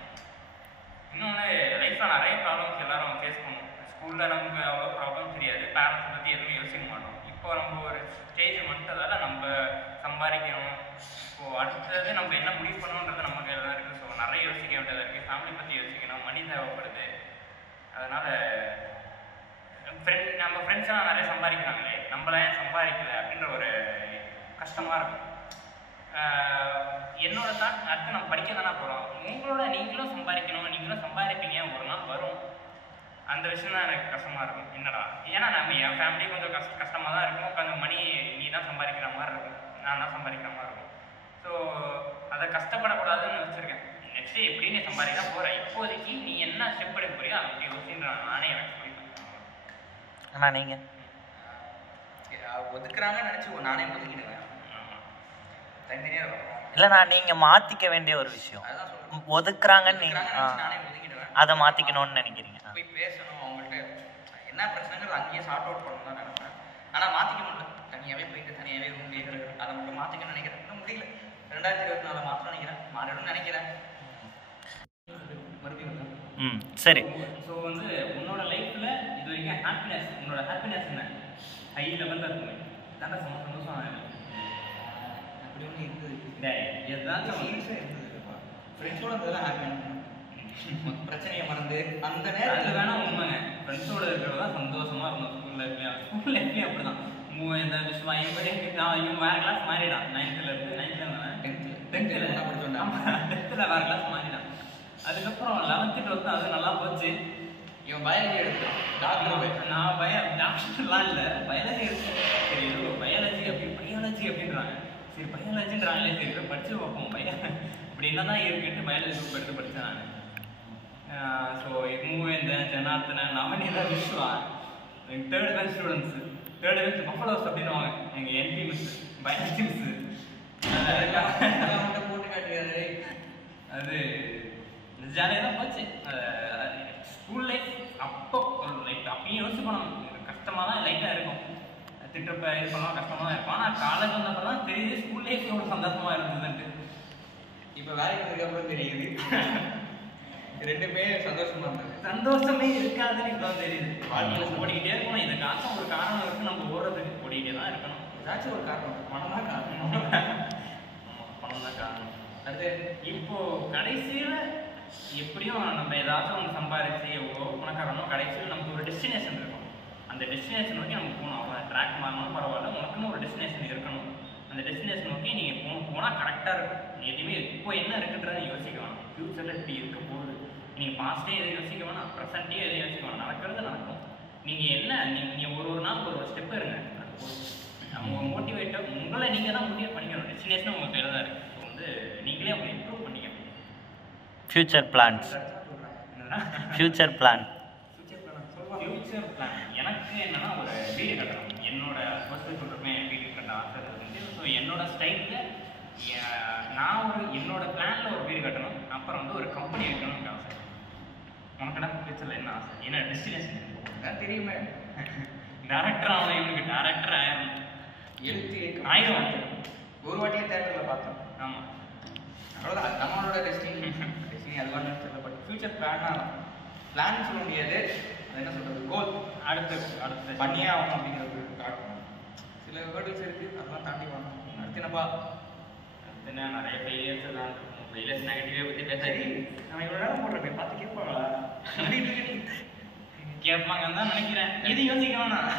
இன்னொன்று, லைஃப்பில் நிறைய ப்ராப்ளம்ஸ் எல்லாரும் ஃபேஸ் பண்ணுவோம். ஸ்கூலில் நமக்கு அவ்வளோ ப்ராப்ளம் தெரியாது, பேரண்ட்ஸை பற்றி எதுவுமே யோசிக்க மாட்டோம். இப்போ நம்ம ஒரு ஸ்டேஜ் வந்துட்டதால நம்ம சம்பாதிக்கணும், இப்போது அடுத்தது நம்ம என்ன முடிவு பண்ணணுன்றது நம்ம கையில் தான் இருக்குது. ஸோ நிறைய யோசிக்க வேண்டியதாக இருக்குது, ஃபேமிலி பற்றி யோசிக்கணும், மணி தேவைப்படுது. அதனால் நம்ம ஃப்ரெண்ட்ஸ்லாம் நிறைய சம்பாதிக்கிறாங்களே, நம்மளாம் ஏன் சம்பாதிக்கல அப்படின்ற ஒரு கஷ்டமாக இருக்கும். என்னோட தாட், அடுத்து நம்ம படிக்க தானே போகிறோம், உங்களோட நீங்களும் சம்பாதிக்கணும், நீங்களும் சம்பாதிப்பீங்க, ஒரு நாள் வரும். அந்த விஷயம் தான் எனக்கு கஷ்டமாக இருக்கும். என்னடா, ஏன்னா நம்ம என் ஃபேமிலி கொஞ்சம் கஷ்டமாக தான் இருக்கும். கொஞ்சம் மணி நீ தான் சம்பாதிக்கிற மாதிரி இருக்கும், நான் தான் சம்பாதிக்கிற மாதிரி இருக்கும். ஸோ அதை கஷ்டப்படக்கூடாதுன்னு வச்சுருக்கேன். நெக்ஸ்ட்டு எப்படி நீ சம்பாதிக்க போகிற, இப்போதைக்கு நீ என்ன ஸ்டெப் எடுக்க போறியோ அதை அப்படி யோசின்ற நானே எனக்கு சொல்லிட்டேன். ஆனால் நீங்கள் ஒதுக்குறாங்கன்னு நினச்சி நானே ஒதுக்கிடுவேன். தனித்தனியாக இருக்கும். இல்லைண்ணா, நீங்கள் மாற்றிக்க வேண்டிய ஒரு விஷயம், ஒதுக்குறாங்கன்னு நீங்கள் நானே ஒதுக்கிடுவேன். அதை மாற்றிக்கணும்னு நினைக்கிறீங்க. போய் பேசணும், அவங்கள்ட்ட என்ன பிரச்சனைங்கிறது அங்கேயே சார்ட் அவுட் பண்ணணும் தான் நினைப்பேன். ஆனால் மாற்றிக்க முடியல. தனியாகவே போயிட்டு தனியாகவே ரூம் கேட்குறது, அதை மட்டும் மாற்றிக்கணும்னு நினைக்கிறேன். இன்னும் முடியல. 2024 மாற்றம் நினைக்கிறேன், மாறிடும்னு நினைக்கிறேன். சரி. ஸோ வந்து உன்னோட லைஃப்பில் இது வரைக்கும் ஹாப்பினஸ், உன்னோட ஹாப்பினஸ் என்ன ஹை லெவலில் இருக்குமே, தானே சந்தோஷம் அப்படி ஒன்று இருந்தது. ஏதாச்சும் இருந்ததுப்பா, ஃப்ரெண்ட்ஸோட இருந்ததெல்லாம் ஹாப்பியாக பிரச்சனையை மறந்து அந்த நேரத்தில் வேணா உண்மைங்க. ஃப்ரெண்ட்ஸோட இருக்கிறது தான் சந்தோஷமாக இருந்தோம். ஸ்கூல் லைஃப்லேயும் அப்படி தான். இந்த விஷயம் இவன் வேறு கிளாஸ் மாறிடான். 9th டென்த்தில் வேறு கிளாஸ் மாறிடான். அதுக்கப்புறம் 11th 12th அது நல்லா போச்சு. இவன் பயாலஜி எடுத்தான், டாக்டர். நான் டாக்டர்லாம் இல்லை, பயாலஜி எடுத்தேன். சரி ஏதோ பயாலஜி அப்படின்றாங்க. சரி பயாலஜின்றாங்களே, சரி படிச்சு பார்ப்போம் இப்படி என்ன தான் இருக்குன்ட்டு பயாலஜி குரூப் எடுத்து படித்தேன் நான். ஸோ மூவேந்தன், ஜனார்த்தனன், நவநீதா, விஸ்வா, எங்கள் 3rd bench students, 3rd bench buffaloes அப்படின்னுவாங்க எங்கள் என்பி மிஸ், பயாலஜி மிஸ்ஸு. போட்டு காட்டுறாரு. அது ஜாலியாக தான் போச்சு. ஸ்கூல் லைஃப் அப்போ லைட் அப்பயும் யோசிச்சு போனோம், கஷ்டமாக தான் லைட்டாக இருக்கும். திட்டப்ப இது பண்ணலாம் கஷ்டமாக தான் இருக்கும். ஆனால் காலேஜ் வந்தப்போ தான் தெரியுது ஸ்கூல் லைஃப் எவ்வளோ சந்தோஷமாக இருந்ததுன்ட்டு. இப்போ வேலைக்கு வந்ததுக்கப்புறம் தெரியுது ரெண்டுமே சந்தோஷமா இருந்தது. சந்தோஷமே இருக்காதுன்னு இப்போ தான் தெரியுது. வாழ்க்கையில் ஓடிக்கிட்டே இருக்கணும். இதுக்காச்சும் ஒரு காரணம் இருக்குது, நம்ம ஓடுறதுக்கு ஓடிக்கிட்டே தான் இருக்கணும். ஏதாச்சும் ஒரு காரணம், பணம் தான் காரணம். பணம் தான் காரணம். அடுத்து இப்போ கடைசியில் எப்படியும் நம்ம ஏதாச்சும் ஒன்று சம்பாதிச்சு எவ்வளோ பணக்காரனோ கடைசியில் நமக்கு ஒரு டெஸ்டினேஷன் இருக்கும். அந்த டெஸ்டினேஷன் நோக்கி நம்ம போகணும். அவ்வளோ ட்ராக் மாறினாலும் பரவாயில்ல, உனக்குன்னு ஒரு டெஸ்டினேஷன் இருக்கணும். அந்த டெஸ்டினேஷன் நோக்கி நீங்கள் போனால் கரெக்டாக இருக்கும். நீ எதுவுமே இப்போ என்ன இருக்குன்றதை யோசிக்க வேணாம். ஃப்யூச்சரில் இப்படி இருக்க போகுது. நீங்கள் பாஸ்ட்டே எதை யோசிக்க வேணாம், ப்ரெசென்ட்டே எதை யோசிக்க வேணாம். நடக்கிறது நடக்கும். நீங்கள் என்ன நீங்கள் ஒரு நாள் ஒரு ஸ்டெப் இருங்க. அது போதும். நம்ம மோட்டிவேட்டாக உங்களை நீங்கள் தான் மோட்டிவேட் பண்ணிக்கணும். டெஸ்டினேஷன் உங்கள் கையில் தான் இருக்குது. ஸோ வந்து நீங்களே உங்களை இம்ப்ரூவ் பண்ணிக்கணும். Future plans. Future plan. Future plan எனக்கு என்னன்னா ஒரு வீடு கட்டணும். என்னோட ஃபர்ஸ்ட் சொல்கிறமே வீடு கட்ட ஆசை இருந்துச்சு. ஸோ என்னோட ஸ்டைலில் நான் என்னோட பிளானில் ஒரு வீடு கட்டணும். அப்புறம் வந்து ஒரு கம்பெனி வைக்கணும்னு ஆசை. உனக்கு ஃபியூச்சரில் என்ன ஆசை? என்ன டெஸ்டினேஷன் தெரியுமே, டேரக்டர் ஆகணும். இவனுக்கு டேரக்டர் ஆயிரும். எழுத்து ஆயிரம் ஒரு வாட்டியே தேட்டரில் பார்த்தோம். ஆமாம், அவ்வளோதான் நம்மளோட டெஸ்டினி அது மாதிரி தெரியல. பட் ஃபியூச்சர் பிளான் சொல்ல முடியாது. அது என்ன சொல்கிறது, கோல். அடுத்து பண்ணியே ஆகணும் அப்படிங்கிறது காட்டணும். சில வேர்டுஸ் இருக்குது, அதெல்லாம் தாண்டி வரணும். அடுத்து என்னப்பா? அடுத்து நிறைய ஃபெயிலியர்ஸ் தான். ஃபெயிலியர்ஸ் நெகட்டிவே பற்றி பேசாது. நம்ம இவ்வளோ நேரம் போடுறப்ப பார்த்து கேட்பாங்களா? கேட்பாங்கன்னு தான் நினைக்கிறேன். இது யோசிக்க வேணாம்.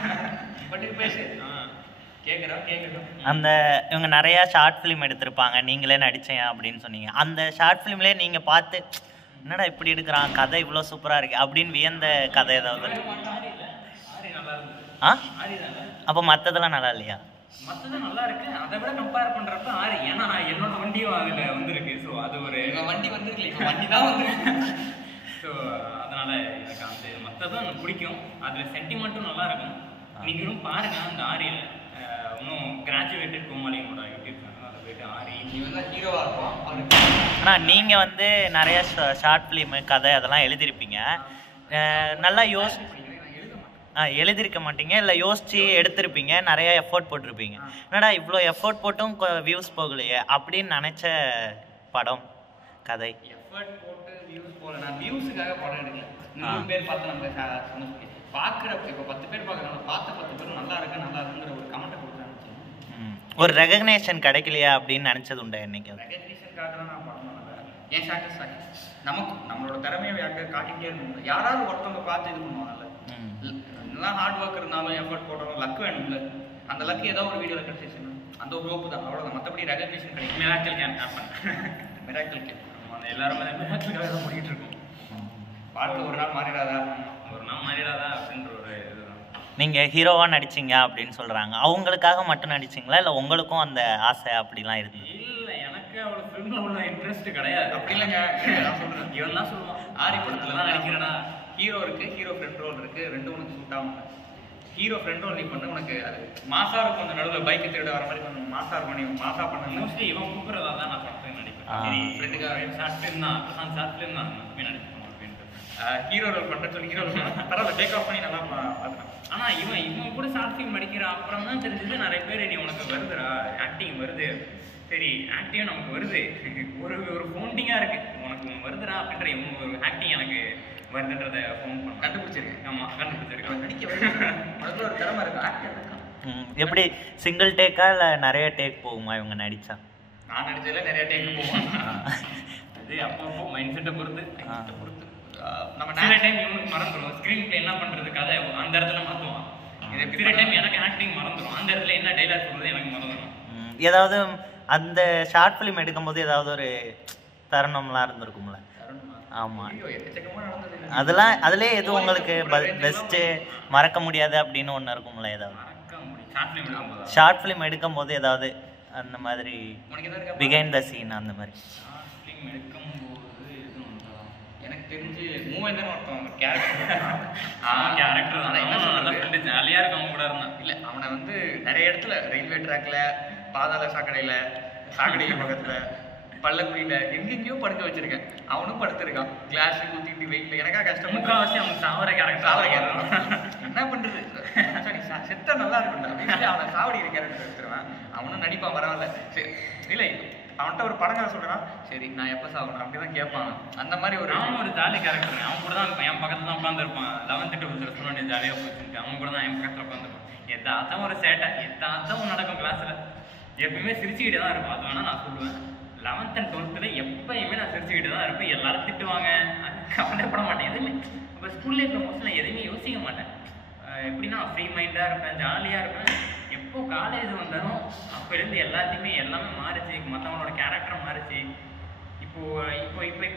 பட் பேசு. கேட்குறோம். அந்த இவங்க நிறையா ஷார்ட் ஃபிலிம் எடுத்திருப்பாங்க, நீங்களே நடிச்சேன் அப்படின்னு சொன்னீங்க. அந்த ஷார்ட் ஃபிலிம்லேயே நீங்கள் பார்த்து என்னடா இப்படி எடுக்கிறான், கதை இவ்வளோ சூப்பராக இருக்கு அப்படின்னு வியந்த கதை ஏதாவது? ஆ, அப்போ மற்றதெல்லாம் நல்லா இல்லையா? மற்றதும் நல்லா இருக்கு. அதை விட கம்பேர் பண்றப்ப ஆறு. ஏன்னா நான் என்னோட வண்டியும் அதுல வந்திருக்கு. ஸோ அது ஒரு வண்டி வந்துருக்கு, வண்டி தான் வந்துருக்கு. ஸோ அதனால எனக்கு அந்த மற்றதும் எனக்கு பிடிக்கும். அதுல சென்டிமெண்ட்டும் நல்லா இருக்கும். நீங்களும் பாருங்க அந்த ஆரியில் இன்னும் கிராஜுவேட்டட் கோமாளியோட யூடியூப் சேனல். அதை போயிட்டு ஆரி இவன் தான் ஹீரோவாக இருக்கும் அவருக்கு. ஆனால் நீங்கள் வந்து நிறைய ஷார்ட் ஃபிலிமு கதை அதெல்லாம் எழுதியிருப்பீங்க. நல்லா எழுதியிருக்க மாட்டீங்க, இல்லை யோசிச்சு எடுத்திருப்பீங்க, நிறைய எஃபோர்ட் போட்டிருப்பீங்க. என்னடா இவ்வளோ எஃபோர்ட் போட்டும் வியூஸ் போகலையே அப்படின்னு நினச்ச படம் கதை? எஃபர்ட் போட்டு வியூஸ் போகல. நான் வியூஸுக்காக படம் எடுக்கல. 100 பேர் பார்த்து நம்ம பார்க்குறப்ப இப்போ 10 பேர் பார்க்குறாங்க, பார்த்த 10 பேரும் நல்லா இருக்குங்கிற ஒரு கமெண்ட்டை கொடுக்குறாங்க. ஒரு ரெகக்னேஷன் கிடைக்கலையா அப்படின்னு நினச்சது உண்டா என்னைக்கு? ரெகக்னேஷனுக்காக தான் நான் படம் பண்ணல. என் சாட்டிஸ்ஃபேக்ஷன் நமக்கு நம்மளோட திறமையை காட்டிகிட்டே இருக்கணும். யாராவது ஒருத்தவங்க பார்த்து இது பண்ணுவாங்கல்ல. எல்லாம் ஹார்ட் ஒர்க் இருந்தாலும் எஃபர்ட் போடுறோம், லக் வேணும்ல. அந்த லக் ஏதோ ஒரு வீடியோவில் கிடைச்சிச்சுன்னா அந்த ஒரு ஹோப்பு தான், அவ்வளோதான். மற்றபடி ரெகக்னேஷன் கிடைக்கும். Miracle camp happen. Miracle camp அந்த எல்லாருமே மிராக்கிளுக்காக தான் பண்ணிட்டு இருக்கோம். வாழ்க்கை ஒரு நாள் மாறிடாதா அப்படின்ற ஒரு இதுதான். நீங்கள் ஹீரோவாக நடிச்சிங்க அப்படின்னு சொல்கிறாங்க. அவங்களுக்காக மட்டும் நடிச்சிங்களா, இல்லை உங்களுக்கும் அந்த ஆசை அப்படிலாம் இருக்குது? இல்லை, எனக்கு அவ்வளோ ஃபிலிமில் உள்ள இன்ட்ரெஸ்ட் கிடையாது. அப்படி இல்லைங்க, நான் சொல்கிறேன். இவன் தான் சொல்லுவான், ஆரி படத்தில் தான் நடிக்கிறேன்னா ஹீரோ இருக்குது, ஹீரோ ஃப்ரெண்ட் ரோல் இருக்குது, ரெண்டும் உனக்கு சூட் ஆகும். ஹீரோ ஃப்ரெண்ட் ரோல் நீ பண்ண உனக்கு அது மாசாக இருக்கும். அந்த நடுவில் பைக்கை திருட வர மாதிரி கொஞ்சம் மாசா பண்ண. மோஸ்ட்லி இவன் கூப்பிட்றதா தான் நான் படத்தை நடிப்பேன். ஃப்ரெண்டுக்காக ஷார்ட் ஃபிலிம் தான், ஷார்ட் ஃபிலிம் தான் நடிப்பேன் அப்படின்ட்டு. ஹீரோ ரோல் பண்ணுறேன்னு சொல்லி ஹீரோ ரோல் பரவாயில்ல, டேக் ஆஃப் பண்ணி நல்லா பார்த்துறேன். ஆனால் இவன் கூட ஷார்ட் ஃபிலிம் நடிக்கிற அப்புறம் தான் தெரிஞ்சது நிறைய பேர் நீ உனக்கு வருதுடா ஆக்டிங் வருது, சரி ஆக்டிங்கும் நமக்கு வருது, ஒரு ஃபோண்டிங்காக இருக்குது உனக்கு வருதுடா அப்படின்ற இவங்க ஒரு ஆக்டிங் எனக்கு வருதுன்றதை ஃபோன் பண்ண கண்டுபிடிச்சிருக்கேன். ஆமாம், கண்டுபிடிச்சிருக்கேன். நடிக்க ஒரு திறமை இருக்கு, ஆக்டர் எப்படி சிங்கிள் டேக்கா இல்லை நிறைய டேக் போகுமா இவங்க நடித்தா? நான் நடிச்சதில் நிறைய டேக் போவோம். அது அப்போ மைண்ட் செட்டை பொறுத்து நம்ம நிறைய டைம் இவனுக்கு மறந்துடும். ஸ்க்ரீன் பிளே என்ன பண்ணுறது, கதை அந்த இடத்துல மாற்றுவான். சில டைம் எனக்கு ஆக்டிங் மறந்துடும், அந்த இடத்துல என்ன டைலாக் சொல்கிறது எனக்கு மறந்துடும். ஏதாவது அந்த ஷார்ட் ஃபிலிம் எடுக்கும்போது ஏதாவது ஒரு தருணம்லாம் இருந்திருக்கும்ல? ஆமாம், அதெல்லாம் அதுலேயே எதுவும் உங்களுக்கு பெஸ்ட்டு மறக்க முடியாது அப்படின்னு ஒன்று இருக்கும்ல? ஏதாவது ஷார்ட் ஃபிலிம் எடுக்கும் போது ஏதாவது அந்த மாதிரி பிஹைண்ட் த சீன் அந்த மாதிரி? எனக்கு தெரிஞ்சு மூவேந்தன் ஒருத்தவங்க கேரக்டர் ஜாலியாக இருக்கும் அவங்க கூட இருந்தான். இல்லை, அவனை வந்து நிறைய இடத்துல ரயில்வே ட்ராக்ல, பாதாள சாக்கடையில், சாக்கடைக்கு பக்கத்தில், பள்ளக்குடியில் எங்கெங்கேயோ படுக்க வச்சிருக்கேன். அவனும் படுத்திருக்கான் கிளாஸ் குத்திட்டு வெயிட்ல. எனக்கா கஷ்டம். முக்கால்வாசி அவனுக்கு சாவர கேரக்டர் என்ன பண்றது, செத்தா நல்லா இருக்கும்டா அப்படின்னு அவனை சாவடி கேரக்டர் எடுத்துருவேன். அவனும் நடிப்பான் பரவாயில்ல. சரி இல்லை அவன்கிட்ட ஒரு படங்களை சொல்றான், சரி நான் எப்போ சாகணும் அப்படிதான் கேட்பான். அந்த மாதிரி ஒரு ஜாலி கேரக்டர். அவன் கூட தான் இருப்பான், என் பக்கத்துல தான் உட்காந்துருப்பான். 11th 12th சொல்ல ஜாலியாக போச்சுட்டு அவன் கூட தான் என் பக்கத்தில் உட்காந்துருப்பான். எதாச்சும் ஒரு சேட்டை எதாச்சும் நடக்கும் கிளாஸ்ல, எப்பயுமே சிரிச்சுக்கிட்டே தான் இருப்பான். அது வேணா நான் சொல்லுவேன். 11th and 12th எப்பயுமே நான் சிரிச்சுக்கிட்டு தான் இருப்பேன். எல்லாரும் திட்டுவாங்க, கவலைப்பட மாட்டேன் எதுவுமே. இப்போ ஸ்கூல் லைஃப்ல மோஸ்ட்லி நான் எதுவுமே யோசிக்க மாட்டேன். எப்படின்னா ஃப்ரீ மைண்டாக இருப்பேன், ஜாலியாக இருப்பேன். எப்போ காலேஜ் வந்தாலும் அப்போலேருந்து எல்லாமே மாறிச்சு. மற்றவங்களோட கேரக்டர் மாறிச்சு. இப்போ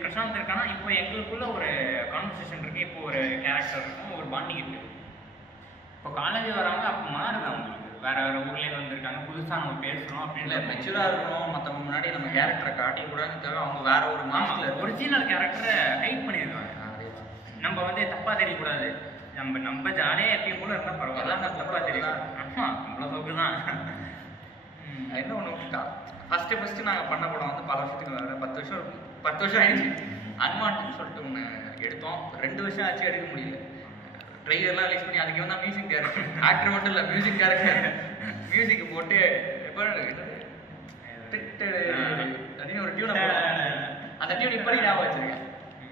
பிரசாந்த் இருக்கானா, இப்போ எங்களுக்குள்ள ஒரு கான்வர்சேஷன் இருக்குது, இப்போ ஒரு கேரக்டர் இருக்கும், ஒரு பாண்டிங் இருக்குது. இப்போ காலேஜ் வராங்க, அப்போ மாறுது அவங்களுக்கு. வேற ஊர்லேருந்து வந்திருக்காங்க, புதுசாக நம்ம பேசுகிறோம் அப்படின்னு மெச்சூராக இருக்கணும். மற்றவங்க முன்னாடி நம்ம கேரக்டரை காட்டிக்கூடாதுக்காக அவங்க வேற ஒரு மாசத்தில் ஒரிஜினல் கேரக்டரை ஹைட் பண்ணிடுவாங்க. நம்ம வந்து தப்பாக தெரியக்கூடாது, நம்ம ஜாலியாக எப்பயும் கூட இருந்தால் பரவாயில்ல, தப்பாக தெரியும். ஆமாம், அவ்வளோ சோக்கு தான். என்ன ஒன்று விட்டுட்டா, ஃபஸ்ட்டு நாங்கள் பண்ண படம் வந்து பல வருஷத்துக்கு வேறு 10 வருஷம் ஆயிடுச்சு. அன்வான்ட்னு சொல்லிட்டு ஒன்று எடுத்தோம். 2 வருஷம் ஆச்சு, எடுக்க முடியல. ட்ரெய்லர்லாம் ரிலீஸ் பண்ணி அதுக்கு வந்து மியூசிக் டேரக்டர், ஆக்டர் மட்டும் இல்லை மியூசிக் டேரக்டர் மியூசிக் போட்டு இப்போ அப்படின்னு ஒரு டியூனை அந்த டியூன் இப்படி ஞாபகம் வச்சிருக்கேன்.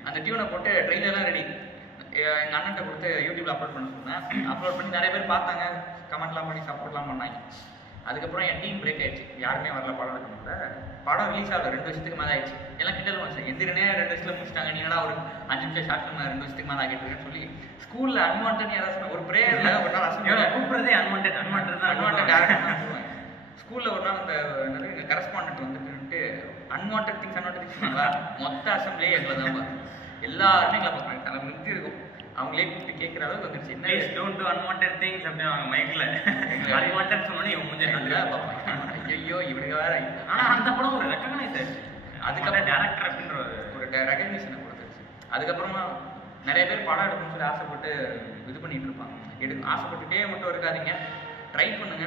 அந்த டியூனை போட்டு ட்ரெய்லர்லாம் ரெடி எங்கள் அண்ணன்ட்ட கொடுத்து யூடியூப்ல அப்லோட் பண்ண சொன்னேன். அப்லோட் பண்ணி நிறைய பேர் பார்த்தாங்க, கமெண்ட்லாம் பண்ணி சப்போர்ட்லாம் பண்ணாங்க. அதுக்கப்புறம் என் டீம் பிரேக் ஆயிடுச்சு, யாருமே வரல படம் எடுக்கணும்ல. படம் ரிலீஸ் ஆகல, 2 வருஷத்துக்கு மேலே ஆயிடுச்சு. எல்லாம் கிண்டல் வச்சு எந்திரனே 2 வருஷத்துல முடிச்சிட்டாங்க, நீங்களா ஒரு 5 நிமிஷம் ஷார்ட் ஃபிலிம் 2 வருஷத்துக்கு மேலே ஆகிட்டு இருக்குன்னு சொல்லி ஸ்கூல்ல அன்வான்ட் யாராவது ஒரு பிரேயர்ல ஒரு நாள் கூப்பிடுறதே அன்வான்ட் டேரக்டர் ஸ்கூல்ல ஒரு நாள் அந்த எங்க கரஸ்பாண்டன்ட் வந்துட்டு அன்வான்ட் திங்ஸ் மொத்த அசம்பிளியே எங்களை தான் எல்லாருமே எங்களை பார்ப்பாங்க. தலை நிறுத்தி இருக்கும், அவங்களே கூப்பிட்டு கேட்குற அளவுக்கு வந்துருச்சு. என்ன டோன்ட் டு அன்வான்டட் திங்ஸ் அப்படின்னு அவங்க மைக்ல அன்வான்டட் சொன்னோன்னே இவங்க முடிஞ்ச பார்ப்பாங்க. ஐயோ இவனுக்கு வேற. ஆனா அந்த படம் ஒரு ரெக்கக்னைஸ் ஆயிடுச்சு, அதுக்கப்புறம் டேரக்டர் அப்படின்ற ஒரு ரெகக்னிஷனை கொடுத்துருச்சு. அதுக்கப்புறமா நிறைய பேர் படம் எடுக்கணும்னு சொல்லி ஆசைப்பட்டு இது பண்ணிட்டு இருப்பாங்க. ஆசைப்பட்டுட்டே மட்டும் இருக்காதீங்க, ட்ரை பண்ணுங்க.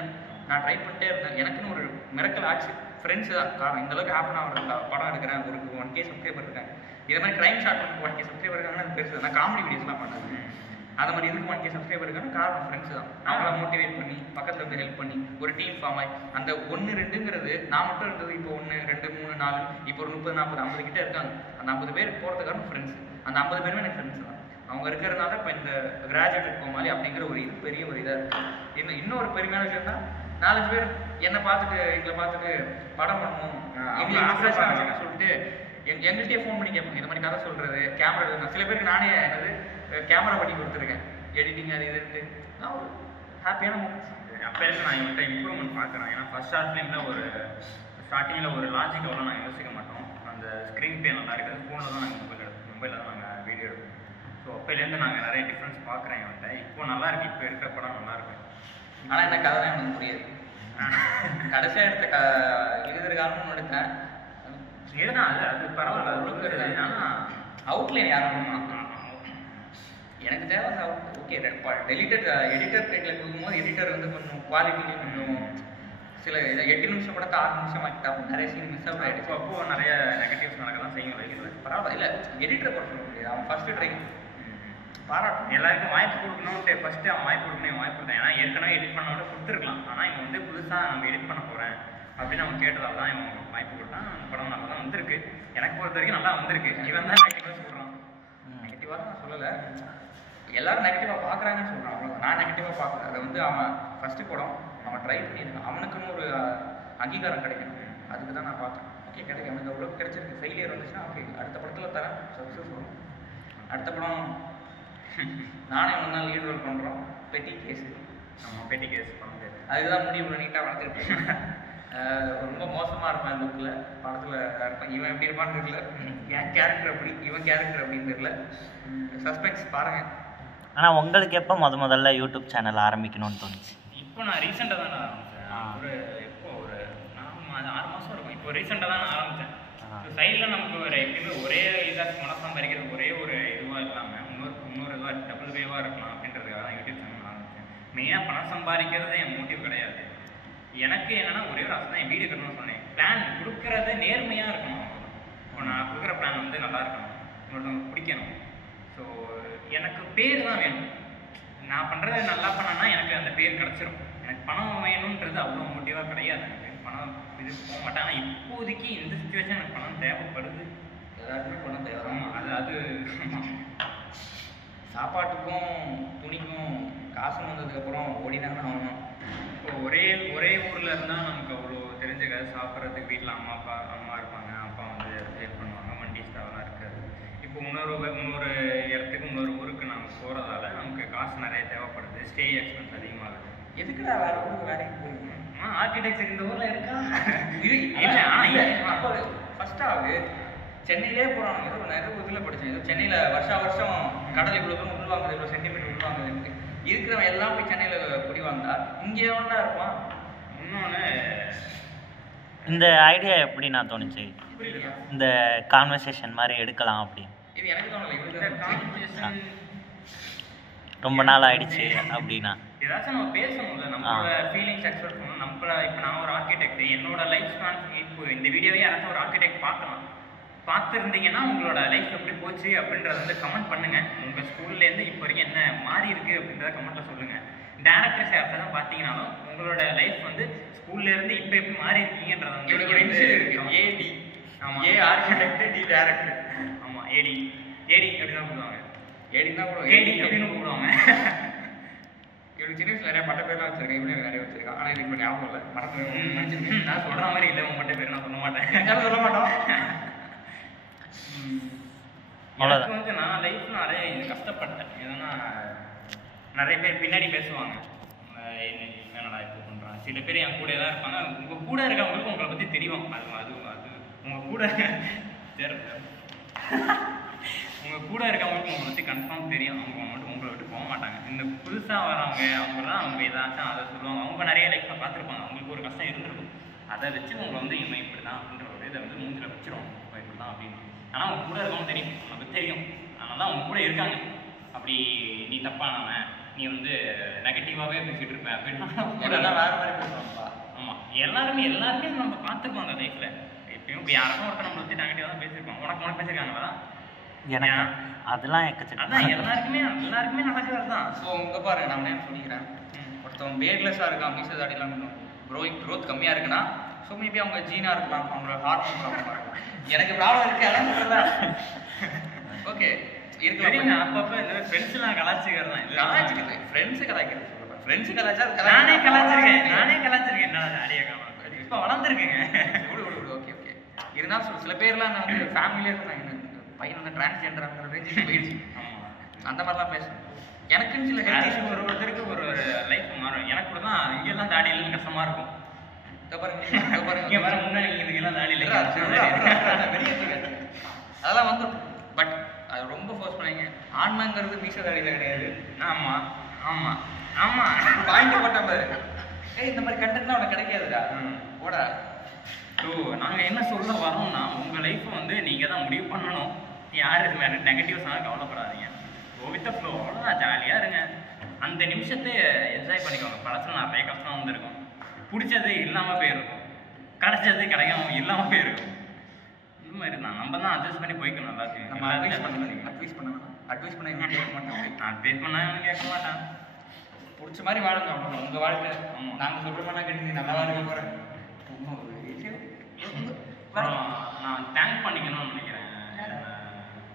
நான் ட்ரை பண்ணிட்டே இருந்தேன். எனக்குன்னு ஒரு மிரக்கல் ஆச்சு. ஃப்ரெண்ட்ஸ் தான் காரணம். இந்த அளவுக்கு ஹாப்பன் ஆகிற படம் எடுக்கிறேன், ஒரு 1K சப்ஸ்கிரைபர் இருக்காங்க. இதே மாதிரி கிரைம் ஷார்ட் பண்ணி 1K சப்ஸ்கிரைபர் இருக்காங்கன்னா அது பெருசு. நான் காமெடி வீடியோஸ்லாம் பண்ணேன். அந்த மாதிரி இதுக்கு 1K சப்ஸ்கிரைபர் இருக்காங்க, காரணம் ஃப்ரெண்ட்ஸ் தான். அவங்கள மோட்டிவேட் பண்ணி பக்கத்தில் இருந்து ஹெல்ப் பண்ணி ஒரு டீம் ஃபார்ம் ஆகி அந்த 1 2ங்கிறது நான் மட்டும் இருந்தது. இப்போ 1 2 3 4 இப்போ ஒரு 30 40 50 கிட்ட இருக்காங்க. அந்த 50 பேர் போகிறதுக்கான ஃப்ரெண்ட்ஸ். அந்த 50 பேருமே எனக்கு ஃப்ரெண்ட்ஸ் தான். அவங்க இருக்கிறதுனால இப்போ இந்த கிராஜுவேட் போமாலி அப்படிங்கிற ஒரு இது பெரிய ஒரு இதாக இருக்குது. இன்னொரு பெருமையான விஷயம் தான், 4 பேர் என்னை பார்த்துட்டு எங்களை பார்த்துட்டு படம் பண்ணணும் அப்படின்னு சொல்லிட்டு எங்கள்கிட்டயே ஃபோன் பண்ணி கேட்பாங்க. இந்த மாதிரி கதை சொல்கிறது, கேமரா எடுக்கணும். சில பேருக்கு நானே என்னது கேமரா பண்ணி கொடுத்துருக்கேன், எடிட்டிங் அது இதுன்ட்டு. நான் ஒரு ஹாப்பியான மூமெண்ட்ஸ். அப்போ நான் இவன்கிட்ட இம்ப்ரூவ்மெண்ட் பார்க்குறேன். ஏன்னா ஃபர்ஸ்ட் ஷார்ட் ஃபிலிமில் ஒரு ஸ்டார்டிங்கில் ஒரு லாஜிக் அவ்வளோ நான் யோசிக்க மாட்டோம். அந்த ஸ்க்ரீன் பே நல்லா இருக்குது, ஃபோனில் தான் நாங்கள் மொபைலில் தான் நாங்கள் வீடியோ எடுப்போம். ஸோ அப்போலேருந்து நாங்கள் நிறைய டிஃப்ரென்ஸ் பார்க்குறேன் இவன்கிட்ட. இப்போ நல்லா இருக்குது, இப்போ இருக்கிற படம் நல்லா இருக்கு. ஆனால் என்ன கதை தான் எனக்கு புரியாது. கடைசியாக எடுத்த எழுதுகிற காலமும் எடுத்தேன். இதுதான் அது பரவாயில்ல. ஆனால் அவுட்லைன் யாரும் எனக்கு தேவை ஓகே. டெலிட்டட் எடிட்டர் பிளேட்டில் கொடுக்கும்போது எடிட்டர் வந்து கொஞ்சம் குவாலிட்டிலேயும் கொஞ்சம் சில 8 நிமிஷம் கூட 6 நிமிஷம் ஆகிட்டாங்க. நிறைய சீன் மிஸ் அவுட் ஆகிடுச்சு. அப்போது நிறைய நெகட்டிவ்ஸ் நடக்க தான் செய்யும் வைக்கிறது. பரவாயில்ல, இல்லை எடிட்டரை கூட சொல்ல முடியாது. அவன் ஃபஸ்ட்டு ட்ரை பாராட்டும். எல்லாருக்கும் வாய்ப்பு கொடுக்கணும்ட்டு ஃபஸ்ட்டு அவன் வாய்ப்பு கொடுக்கணும், வாய்ப்பு கொடுத்தேன். ஏன்னா ஏற்கனவே எடிட் பண்ணோட கொடுத்துருக்கலாம். ஆனால் இவன் வந்து புதுசாக நம்ம எடிட் பண்ண போகிறேன் அப்படின்னு அவன் கேட்டதால் தான் இவன் வாய்ப்பு கொடுத்தான். அந்த படம் நல்லா தான் வந்திருக்கு. எனக்கு பொறுத்த வரைக்கும் நல்லா வந்திருக்கு. இவன் தான் நெகட்டிவாக சொல்கிறான். நெகட்டிவாக நான் சொல்லலை, எல்லாரும் நெகட்டிவாக பார்க்குறாங்கன்னு சொல்கிறான். அவ்வளோ நான் நெகட்டிவாக பார்க்கல. அதை வந்து அவன் ஃபஸ்ட்டு படம் அவன் ட்ரை பண்ணியிருக்கான். அவனுக்குன்னு ஒரு அங்கீகாரம் கிடைக்கணும், அதுக்கு தான் நான் பார்க்குறேன். ஓகே கிடைக்கும், அவனுக்கு அவ்வளோ கிடைச்சிருக்கு. ஃபெயிலியர் வந்துச்சுன்னா ஓகே அடுத்த படத்தில் தரேன், சக்ஸஸ் வரும். அடுத்த படம் நானே 1 நாள் லீட் ரோல் பண்ணுறோம், பெட்டி கேஸு. நம்ம பெட்டி கேஸ் பண்ண அதுதான் முடி இவ்வளோ நீட்டாக வளர்த்துருப்பேன். ரொம்ப மோசமாக இருப்பேன் லுக்கில், படத்தில் இருப்பேன். இவன் எப்படி இருப்பான்னு தெரியல, என் கேரக்டர் அப்படி, இவன் கேரக்டர் அப்படின்னு தெரியல. சஸ்பென்ஸ் பாருங்கள். ஆனால் உங்களுக்கு எப்போ முதல்ல யூடியூப் சேனல் ஆரம்பிக்கணும்னு தோணுச்சு? இப்போ நான் ரீசெண்டாக தான் ஆரம்பித்தேன். எப்போ ஒரு 6 மாதம் இருக்கும். இப்போ ரீசெண்டாக தான் நான் ஆரம்பித்தேன். சைடில் நமக்கு எப்பயுமே ஒரே இதாக பணம் சம்பாதிக்கிறது ஒரே ஒரு இதுவாக இல்லாமல் இன்னொரு இதுவாக டபுள் வேவாக இருக்கலாம் அப்படின்றதுக்காக தான் யூடியூப் சேனல் ஆரம்பித்தேன். மெயினாக பணம் சம்பாதிக்கிறது என் மோட்டிவ் கிடையாது. எனக்கு என்னென்னா ஒரே ஒரு ஆசை தான், என் வீடியோ கட்டணும்னு சொன்னேன். பிளான் கொடுக்குறது நேர்மையாக இருக்கணும். இப்போ நான் கொடுக்குற பிளான் வந்து நல்லா இருக்கணும், இன்னொருத்தவங்க பிடிக்கணும். ஸோ எனக்கு பேர் தான் வேணும். நான் பண்ணுறது நல்லா பண்ணேன்னா எனக்கு அந்த பேர் கிடச்சிரும். எனக்கு பணம் வேணுன்றது அவ்வளோ மோட்டிவாக கிடையாது. எனக்கு பணம் இது போக மாட்டேன். ஆனால் இப்போதைக்கு இந்த சுச்சுவேஷன் எனக்கு பணம் தேவைப்படுது. எல்லாருக்குமே பணம் தேவை. ஆமாம், அது சாப்பாட்டுக்கும் துணிக்கும் காசு வந்ததுக்கப்புறம் ஓடினாங்க ஆகணும். இப்போ ஒரே ஊரில் இருந்தால் நமக்கு அவ்வளோ தெரிஞ்சுக்காது. சாப்பிட்றதுக்கு வீட்டில் அம்மா இருப்பாங்க, அப்பா வந்து ஹெல்ப் பண்ணுவாங்க, வண்டி ஸ்டாவெலாம் இருக்காது. இப்போ இன்னொரு இடத்துக்கு இன்னொரு ஊருக்கு நாங்கள் போகிறதால நமக்கு காசு நிறைய தேவைப்படுது. ஸ்டே எக்ஸ்பென்ஸ் அதிகமாகுது. எதுக்குடா வேற ஊருக்கு வேலைக்கு போயிருக்கேன்? ஆர்கிடெக்சர் இந்த ஊரில் இருக்கா? அப்போ ஃபஸ்ட்டாக சென்னையிலே போகிறாங்க. ஏதோ நிறைய இதில் படித்தேன். ஏதோ சென்னையில் வருஷம் கடல் இவ்வளோ தூரம் உள்வாங்குது, இவ்வளோ சென்டிமீட்டர் உள்வாங்குது. இருக்கிறவன் எல்லாம் போய் சென்னையில் குடி வந்தா இங்கே எவன்டா இருப்பான்? இன்னொன்று இந்த ஐடியா எப்படி நான் தோணுச்சு, புரியல. இந்த கான்வர்சேஷன் மாதிரி எடுக்கலாம் அப்படின்னு இது எனக்கு தோணலை. இந்த கான்வர்சேஷன் ரொம்ப நாள் ஆயிடுச்சு அப்படின்னா ஏதாச்சும் நம்ம பேசணும்ல, நம்மளோட ஃபீலிங்ஸ் எக்ஸ்பிரஸ் பண்ணணும். இப்போ நான் ஒரு ஆர்கிடெக்ட், என்னோட லைஃப் ஸ்பான் இப்போ இந்த வீடியோவே யாராச்சும் ஒரு ஆர்கிடெக்ட் பார்த்துருந்தீங்கன்னா உங்களோட லைஃப் எப்படி போச்சு அப்படின்றத வந்து கமெண்ட் பண்ணுங்க. உங்கள் ஸ்கூல்லேருந்து இப்போ வரைக்கும் என்ன மாறி இருக்கு அப்படின்றத கமெண்ட்டில் சொல்லுங்கள். டேரக்டர்ஸ் யாராச்சும் பார்த்தீங்கன்னாலும் உங்களோட லைஃப் வந்து ஸ்கூல்லேருந்து இப்போ எப்படி மாறி இருக்கீங்கன்றத வந்து ஏடி. ஆமாம், ஏ ஆர்கிடெக்ட், டி டேரக்டர். ஆமாம், ஏடி அப்படி தான் கூப்பிடுவாங்க. ஏடினா கூட ஏடி அப்படின்னு கூப்பிடுவாங்க. இவனுக்கு சின்ன வயசுல நிறைய பட்ட பேர்லாம் வச்சிருக்கேன். இவனே நிறைய வச்சிருக்கான். ஆனால் இதுக்கு ஞாபகம் இல்லை. மறந்து நான் சொல்கிற மாதிரி இல்லை, உங்க மட்டும் பேர் நான் சொல்ல மாட்டேன். சொல்ல மாட்டோம். எனக்கு வந்து நான் லைஃப்ல நிறைய கஷ்டப்பட்டேன். ஏன்னா நிறைய பேர் பின்னாடி பேசுவாங்க, என்னடா இப்போ பண்ணுறான். சில பேர் என் கூட தான் இருப்பாங்க. உங்கள் கூட இருக்கவங்களுக்கு உங்களை பற்றி தெரியும். அது உங்கள் கூட உங்கள் கூட இருக்கவங்களுக்கு உங்களை பற்றி கன்ஃபார்ம் தெரியும். அவங்க மட்டும் உங்களை விட்டு போக மாட்டாங்க. இந்த புதுசாக வரவங்க அவங்களாம் அவங்க ஏதாச்சும் அதை சொல்லுவாங்க. அவங்க நிறைய லைஃப்பில் பார்த்துருப்பாங்க. அவங்களுக்கு ஒரு கஷ்டம் இருந்திருக்கும். அதை வச்சு உங்களை வந்து இவன் இப்படி தான் அப்படின்ற ஒரு இதை வந்து மூஞ்சில் வச்சிருவாங்க, இப்படி தான் அப்படின்னு. ஆனால் அவங்க கூட இருக்கவங்க தெரியும், நமக்கு தெரியும். அதனால தான் அவங்க கூட இருக்காங்க. அப்படி நீ தப்பானவன், நீ வந்து நெகட்டிவாகவே பேசிகிட்டு இருப்பேன் அப்படின்னா வேறு மாதிரி பேசுவாங்கப்பா. ஆமாம், எல்லாருமே நம்ம பார்த்துருக்கோம் அந்த லைஃப்பில். எப்பயும் இப்போ யாருக்கும் ஒருத்தர் நம்மளை பற்றி நெகட்டிவாக தான் பேசியிருக்கோம். உனக்கு பேசியிருக்காங்களா? எனக்கு அதெல்லாம் எக்கச்சக்கம். அதான் எல்லாருக்குமே நடக்கிறது தான். ஸோ உங்க பாருங்க, நான் என்ன சொல்லிக்கிறேன். ஒருத்தவங்க பேர்லெஸ்ஸாக இருக்கான், மீச தாடிலாம் க்ரோத் கம்மியாக இருக்குன்னா, ஸோ மேபி அவங்க ஜீனாக இருக்கலாம், அவங்களோட ஹார்மோன் ப்ராப்ளமாக இருக்கலாம். எனக்கு ப்ராப்ளம் இருக்குது, அதான் சொல்கிறேன். ஓகே இருக்கலாம். அப்பப்போ இந்த ஃப்ரெண்ட்ஸ்லாம் கலாச்சிக்கிறது தான். இது கலாச்சிக்கிறது, ஃப்ரெண்ட்ஸு கலாய்க்கிறது சொல்லுவேன். ஃப்ரெண்ட்ஸு கலாச்சா நானே கலாச்சிருக்கேன். என்ன அடியாக்காம இப்போ வளர்ந்துருக்குங்க. ஓகே இருந்தாலும் சில பேர்லாம் நான் வந்து ஃபேமிலியாக சொன்னாங்க, பையன் வந்து டிரான்ஸ்ஜெண்டர் அந்த ரேஞ்சுக்கு போயிடுச்சு. அந்த மாதிரிலாம் பேசுவேன். எனக்குன்னு சில ஹெல்த் இஷ்யூ ஒருத்தருக்கு ஒரு லைஃப் மாறும். எனக்கு கூட தான் இங்கெல்லாம் தாடி இல்லைன்னு கஷ்டமாக இருக்கும். இங்கே வர முன்னாடி இதுக்கெல்லாம் தாடி இல்லை அதெல்லாம் வந்து. பட் அது ரொம்ப ஃபோர்ஸ் பண்ணீங்க. ஆன்மாங்கிறது மீச தாடியில் கிடையாது. ஆமாம் வாங்கிக்கப்பட்ட மாதிரி. இந்த மாதிரி கண்டென்ட்லாம் உனக்கு கிடைக்காதுடா. போடா. ஸோ நாங்கள் என்ன சொல்ல வரோம்னா, உங்கள் லைஃப்பை வந்து நீங்கள் தான் முடிவு பண்ணணும். யார் இது மேலே நெகட்டிவ்ஸ்னாலும் கவலைப்படாதீங்க. வித் ஃப்ளோ அவ்வளோதான், ஜாலியாக இருங்க. அந்த நிமிஷத்தை என்ஜாய் பண்ணிக்கோங்க. பழத்தில் நிறைய கஷ்டம் வந்துருக்கும். பிடிச்சது இல்லாமல் போயிருக்கும், கிடைச்சது கிடைக்காம இல்லாமல் போயிருக்கும். இந்த மாதிரி தான் நம்ம தான் அட்ஜஸ்ட் பண்ணி போய்க்கணும். எல்லாத்தையும் நம்ம அட்வைஸ் பண்ண கேட்க மாட்டோம். அட்வைஸ் பண்ணால் கேட்க மாட்டான். பிடிச்ச மாதிரி வாழுங்க. அவ்வளோ உங்கள் வாழ்க்கை. நாங்கள் சொல்கிற மாதிரி கேட்டு நல்லா வாழ்க்கை போகிறேன். நான் தேங்க் பண்ணிக்கணும்னு நினைக்கிறேன்.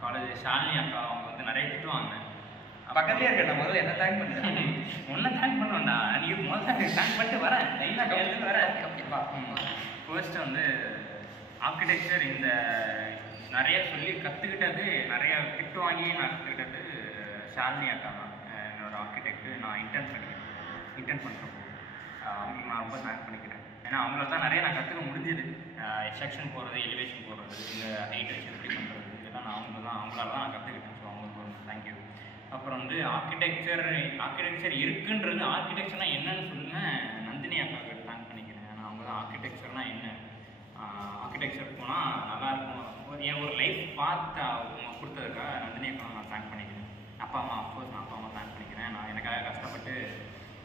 காலேஜ் ஷாலினி அக்கா அவங்க வந்து நிறைய திட்டுவாங்க. பக்கத்துலேயே இருக்கேன். நான் முதல்ல என்ன தேங்க் பண்ணுறேன். ஒன்றும் தேங்க் பண்ணுவேன்டா. நீ முதல்ல தேங்க் பண்ணிட்டு வரேன். லைனாக கேட்டு வரேன். ஃபர்ஸ்ட் வந்து ஆர்கிடெக்சர் இந்த நிறைய சொல்லி கற்றுக்கிட்டது, நிறைய திட்டு வாங்கி நான் கற்றுக்கிட்டது ஷாலினி அக்கா தான். என்னோட ஆர்கிடெக்ட் நான் இன்டர்ன் பண்ணுறப்போ அவங்களுக்கு நான் ரொம்ப தேங்க் பண்ணிக்கிறேன். ஏன்னா அவங்கள தான் நிறைய நான் கற்றுக்க முடிஞ்சுது. செக்ஷன் போடுறது, எலிவேஷன் போடுறது, இந்த ஹைட் வச்சு எப்படி பண்ணுறது, இதெல்லாம் அவங்களால தான் நான் கற்றுக்கிட்டேன். ஸோ அவங்களுக்கு ஒரு தேங்க்யூ. அப்புறம் வந்து ஆர்கிடெக்சர் இருக்குன்றது, ஆர்கிடெக்சர்னால் என்னன்னு சொல்லுங்கள், நந்தினி அக்காவுக்கு தேங்க் பண்ணிக்கிறேன். ஏன்னா அவங்க தான் ஆர்கிடெக்சர்னால் என்ன, ஆர்கிடெக்சர் போனால் நல்லாயிருக்கும், என் ஒரு லைஃப் பார்த்து அவங்க கொடுத்ததுக்காக நந்தினி அக்கா நான் தேங்க் பண்ணிக்கிறேன். அப்பா அம்மா, அஃப்கோர்ஸ் நான் அப்பா அம்மா தேங்க் பண்ணிக்கிறேன். நான் எனக்காக கஷ்டப்பட்டு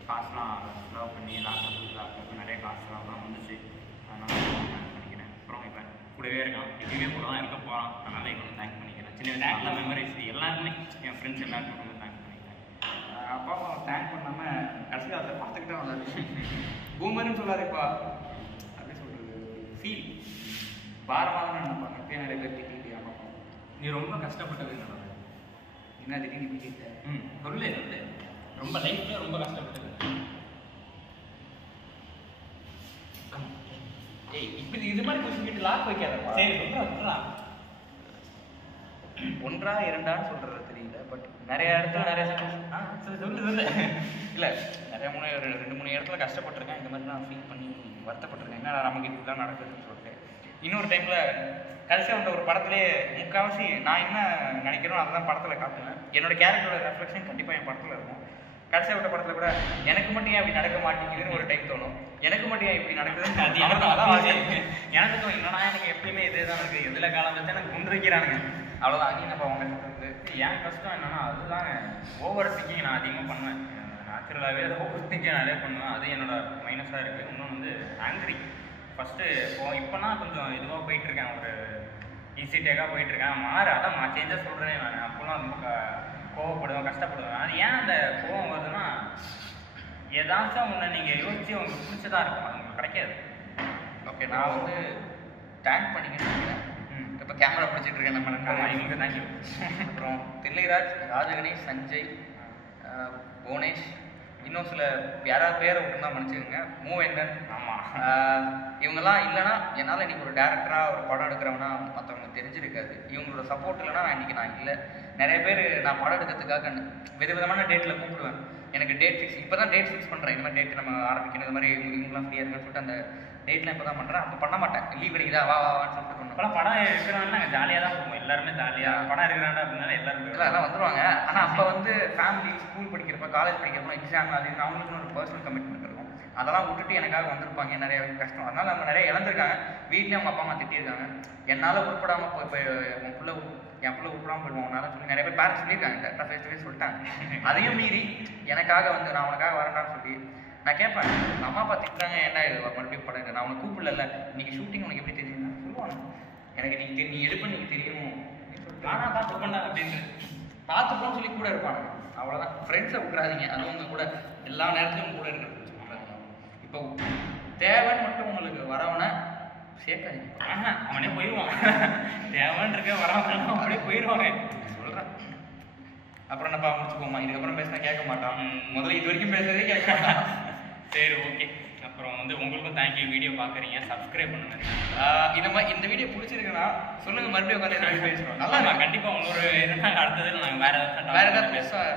காசுலாம் செலவு பண்ணி லேப்டாப் நிறைய காசுலாம் வந்துச்சு. அதனால் தேங்க் பண்ணிக்கிறேன். அப்புறம் இப்போ கூடவே இருக்கான், எப்பயுமே கூட தான் இருக்க போகிறான். அதனால் இவங்க தேங்க் பண்ணிக்கிறேன். சின்ன நல்ல மெமரிஸ் எல்லாருமே, என் ஃப்ரெண்ட்ஸ் எல்லாருக்கும் ரொம்ப தேங்க் பண்ணிக்கிறேன். அப்பா அம்மா தேங்க் பண்ணாமல் கடைசி காலத்தில் பார்த்துக்கிட்டு செட் ஆகும். பூமர்னு சொல்லாதேப்பா அப்படி சொல்கிறது ஃபீல் பாரமாக தான் நினைப்பாங்க. இப்போயே நிறைய பேர் திட்டிட்டு ஆமாம் நீ ரொம்ப கஷ்டப்பட்டது என்னோட என்ன திடீர்னு இப்படி கேட்டேன். சொல்லு சொல்லு. ரொம்ப லைஃப்ல ரொம்ப கஷ்டப்பட்டது. ஏய் இப்படி இது மாதிரி கொஸ்டின் கேட்டு லாக் வைக்காதப்பா. சரி சொல்றா. ஒன்றா இரண்டான்னு சொல்றது தெரியல. பட் நிறைய இடத்துல நிறைய சொல்லு சொல்லு. இல்லை நிறைய 2-3 இடத்துல கஷ்டப்பட்டிருக்கேன். இந்த மாதிரி நான் ஃபீல் பண்ணி வருத்தப்பட்டிருக்கேன். என்ன நமக்கு இப்படிலாம் நடக்குதுன்னு சொல்லிட்டு. இன்னொரு டைமில் கடைசியாக வந்த ஒரு படத்துலேயே முக்கால்வாசி நான் என்ன நினைக்கிறோம் அதுதான் படத்தில் காட்டுவேன். என்னோட கேரக்டரோட ரெஃப்ளெக்ஷன் கண்டிப்பாக என் படத்தில் இருக்கும். கடைசியாக விட்ட படத்தில் கூட எனக்கு மட்டும் ஏன் அப்படி நடக்க மாட்டேங்குதுன்னு ஒரு டைம் தோணும். எனக்கு மட்டும் ஏன் இப்படி நடக்குதுன்னு எனக்கு தோணும். என்னன்னா எனக்கு எப்பயுமே இதே தான் இருக்குது. எதில் காலம் வச்சு எனக்கு கொண்டு வைக்கிறானுங்க. அவ்வளோதான். நீ நம்ம அவங்க வந்து என் கஷ்டம் என்னன்னா அதுதான் ஓவர் திங்கிங் நான் அதிகமாக பண்ணுவேன். நேச்சுரலாகவே அதை ஓவர் திங்கிங் நிறைய பண்ணுவேன். அது என்னோட மைனஸாக இருக்குது. இன்னொன்று வந்து ஆங்க்ரி. ஃபஸ்ட்டு இப்போனா கொஞ்சம் இதுவாக போயிட்டுருக்கேன். ஒரு ஈஸி டேக்காக போயிட்டுருக்கேன். அதான் சேஞ்சாக சொல்கிறேன். நான் அப்போலாம் ரொம்ப கோவப்படுவேன், கஷ்டப்படுவேன். அது ஏன் அந்த கோவம் வருதுன்னா ஏதாச்சும் ஒன்று நீங்கள் யோசிச்சு உங்களுக்கு பிடிச்சதா இருக்கும். அது உங்களுக்கு கிடைக்காது. ஓகே நான் வந்து டேங்க் பண்ணிக்கிறேன். இப்போ கேமரா பிடிச்சிட்டு இருக்கேன். நம்ம இவங்க தேங்க்யூ. அப்புறம் தில்லைராஜ், ராஜகணேஷ், சஞ்சய், புவனேஷ், இன்னும் சில யாராவது பேரை விட்டுருந்தா மன்னிச்சுக்கோங்க. மூவேந்தன். ஆமாம். இவங்கெல்லாம் இல்லைனா என்னால் இன்றைக்கி ஒரு டேரக்டராக ஒரு படம் எடுக்கிறவனா மற்றவங்க தெரிஞ்சிருக்காது. இவங்களோட சப்போர்ட் இல்லைனா இன்றைக்கி நான் இல்லை. நிறைய பேர் நான் படம் எடுக்கிறதுக்காக விதவிதமான டேட்டில் கூப்பிடுவேன். எனக்கு டேட் ஃபிக்ஸ் இப்போ தான் டேட் ஃபிக்ஸ் பண்ணுறேன். இந்த மாதிரி டேட் நம்ம ஆரம்பிக்கணும். இந்த மாதிரி இவங்களாம் ஃப்ரீயாக இருக்குன்னு சொல்லிட்டு அந்த டேட்லாம் இப்போ தான் பண்ணுறேன். அப்போ பண்ண மாட்டேன். லீவ் கிடைக்குதா வான்னு சொல்லிட்டு பண்ணுவோம். இப்போலாம் படம் இருக்கிறவங்க நாங்கள் ஜாலியாக தான் போவோம். எல்லாருமே ஜாலியாக படம் இருக்கிறாங்க அப்படின்னால எல்லாரும் எல்லாம் வந்துடுவாங்க. ஆனால் அப்போ வந்து ஃபேமிலி ஸ்கூல் படிக்கிறப்ப காலேஜ் படிக்கிறப்ப எக்ஸாம் அது அவங்களுக்கு ஒரு பர்சனல் கமிட்மெண்ட் இருக்கும். அதெல்லாம் விட்டுட்டு எனக்காக வந்திருப்பாங்க. நிறைய கஷ்டம். அதனால் அவங்க நிறைய இழந்திருக்காங்க. வீட்லேயும் அவங்க அப்பா அம்மா திட்டியிருக்காங்க. என்னால் உட்படாமல் போய் என் பிள்ளை உட்படாமல் போயிடுவோம் உன்னால சொல்லி நிறைய பேர் பேரண்ட்ஸ் சொல்லியிருக்காங்க. கரெக்டாக ஃபேஸ் டு ஃபேஸ் சொல்லிட்டாங்க. அதையும் மீறி எனக்காக வந்து நான் உனக்காக வரேன்டான்னு சொல்லி நான் கேட்பேன். அம்மா அப்பா திட்டுறாங்க. ஏன்டா இது மறுபடியும் படம் நான் உனக்கு கூப்பிடல. இன்னைக்கு ஷூட்டிங் உனக்கு எப்படி தெரியும் சொல்லுவாங்க. எனக்கு நீ எடுப்பேன்னு நீ தெரியும் ஆனால் பார்த்து பண்ண அப்படின்னு பார்த்துப்போன்னு சொல்லி கூட இருப்பாங்க. அவ்வளோதான். ஃப்ரெண்ட்ஸை விட்டுறாதீங்க. அதுவும் உங்க கூட எல்லா நேரத்துலையும் கூட இருக்கிறது. இப்போ தேவைன்னு மட்டும் உங்களுக்கு வரவனை சேர்க்காதீங்க. அவனே போயிடுவான். தேவைன்னு இருக்க வரவன் அப்படியே போயிடுவாங்க. சொல்கிறேன். அப்புறம் என்னப்பா முடிச்சுப்போமா? இதுக்கப்புறம் பேசினா கேட்க மாட்டான். முதல்ல இது வரைக்கும் பேசுறதே கேட்க மாட்டான். சரி ஓகே. அப்புறம் வந்து உங்களுக்கும் தேங்க்யூ. வீடியோ பார்க்குறீங்க, சப்ஸ்கிரைப் பண்ணுங்க. இந்த வீடியோ பிடிச்சிருக்குன்னா சொல்லுங்க. மறுபடியும் உட்காந்து பேசுகிறோம். நல்லா நான் கண்டிப்பாக இன்னொரு அடுத்தது நாங்கள் வேற ஏதாவது பேசுவேன்.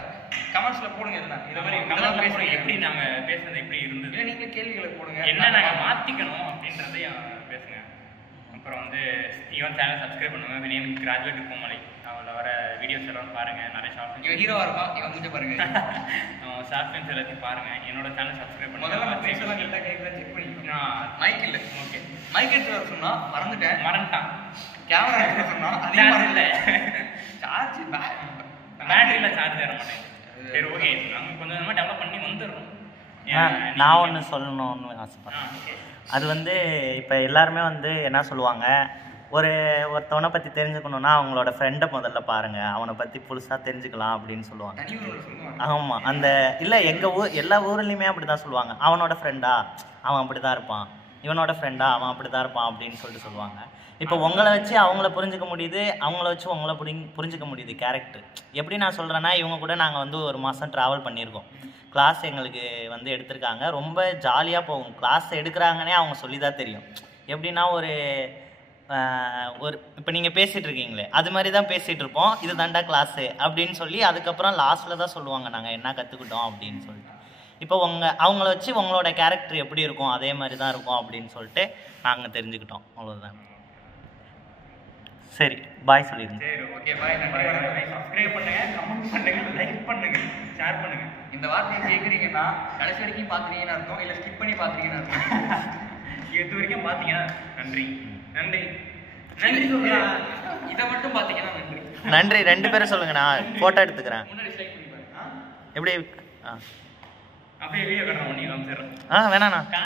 கமெண்ட்ஸில் போடுங்க. எதுனா இது மாதிரி கமெண்ட்ல போடுங்க. எப்படி நாங்கள் பேசுறது எப்படி இருந்தது, இல்லை நீங்கள் கேள்விகளை போடுங்க. என்ன நாங்கள் மாற்றிக்கணும் அப்படின்றதையும் பேசுங்க. அப்புறம் வந்து இவன் சேனல் சப்ஸ்கிரைப் பண்ணுங்க. நேம் கிராஜுவேட் கோமலை. அவளை வர வீடியோஸ் எல்லாம் பாருங்க. நிறைய ஷார்ட் இவன் ஹீரோவாக இருப்பான். இவன் முடிஞ்ச பாருங்க. ஷார்ட் ஃபிலிம்ஸ் எல்லாத்தையும் பாருங்க. என்னோட சேனல் சப்ஸ்கிரைப் பண்ணுங்க. முதல்ல ஃபேஸ் எல்லாம் கேட்டால் கையில் செக் பண்ணி மைக் இல்லை. ஓகே மைக் எடுத்து வர சொன்னா மறந்துட்டான். கேமரா எடுத்து சொன்னா சார்ஜ் இல்லை. சார்ஜ் பேட்டரியில் சார்ஜ் ஏற மாட்டேன். சரி ஓகே. நாங்கள் கொஞ்சம் கொஞ்சமாக டெவலப் பண்ணி வந்துடுறோம். நான் ஒன்று சொல்லணும்னு ஆசைப்பட்றேன். அது வந்து இப்போ எல்லாருமே வந்து என்ன சொல்லுவாங்க, ஒருத்தவனை பற்றி தெரிஞ்சுக்கணுன்னா அவங்களோட ஃப்ரெண்டை முதல்ல பாருங்கள், அவனை பற்றி புதுசாக தெரிஞ்சுக்கலாம் அப்படின்னு சொல்லுவாங்க. ஆமாம். அந்த இல்லை எங்கள் எல்லா ஊர்லேயுமே அப்படி தான் சொல்லுவாங்க. அவனோட ஃப்ரெண்டா அவன் அப்படி தான் இருப்பான், இவனோட ஃப்ரெண்டா அவன் அப்படி தான் இருப்பான் அப்படின்னு சொல்லிட்டு சொல்லுவாங்க. இப்போ உங்களை வச்சு அவங்கள புரிஞ்சுக்க முடியுது, அவங்கள வச்சு உங்களை புரிஞ்சுக்க முடியுது கேரக்டர். எப்படி நான் சொல்கிறேன்னா, இவங்க கூட நாங்கள் வந்து 1 மாதம் ட்ராவல் பண்ணியிருக்கோம். கிளாஸ் எங்களுக்கு வந்து எடுத்திருக்காங்க. ரொம்ப ஜாலியாக போகும். கிளாஸ் எடுக்கிறாங்கன்னே அவங்க சொல்லி தான் தெரியும். எப்படின்னா ஒரு இப்போ நீங்கள் பேசிகிட்டு இருக்கீங்களே அது மாதிரி தான் பேசிகிட்டு இருப்போம். இது தாண்டா கிளாஸு அப்படின்னு சொல்லி அதுக்கப்புறம் லாஸ்ட்டில் தான் சொல்லுவாங்க நாங்கள் என்ன கற்றுக்கிட்டோம் அப்படின்னு சொல்லிட்டு. இப்போ அவங்கள வச்சு உங்களோட கேரக்டர் எப்படி இருக்கும் அதே மாதிரி தான் இருக்கும் அப்படின்னு சொல்லிட்டு நாங்கள் தெரிஞ்சுக்கிட்டோம். அவ்வளோதான். சரி பாய் சொல்லிடுங்க. சரி ஓகே பாய். சப்ஸ்கிரைப் பண்ணுங்க, கமெண்ட் பண்ணுங்க, லைக் பண்ணுங்க, ஷேர் பண்ணுங்க. இந்த வார்த்தையை கேட்குறீங்கன்னா கடைசி வரைக்கும் பார்த்துட்டீங்கன்னு அர்த்தம், இல்லை ஸ்கிப் பண்ணி பார்த்துட்டீங்கன்னு அர்த்தம். இது வரைக்கும் பார்த்தீங்கன்னா நன்றி நன்றி நன்றி சொல்கிறேன். இதை மட்டும் பார்த்தீங்கன்னா நன்றி நன்றி. 2 பேரும் சொல்லுங்க, நான் ஃபோட்டோ எடுத்துக்கிறேன். முன்னாடி ஸ்லைக் பண்ணி பாருங்க. எப்படி அப்படியே வீடியோ கட்டுறோம். நீங்கள் காமிச்சிடுறேன். வேணாண்ணா.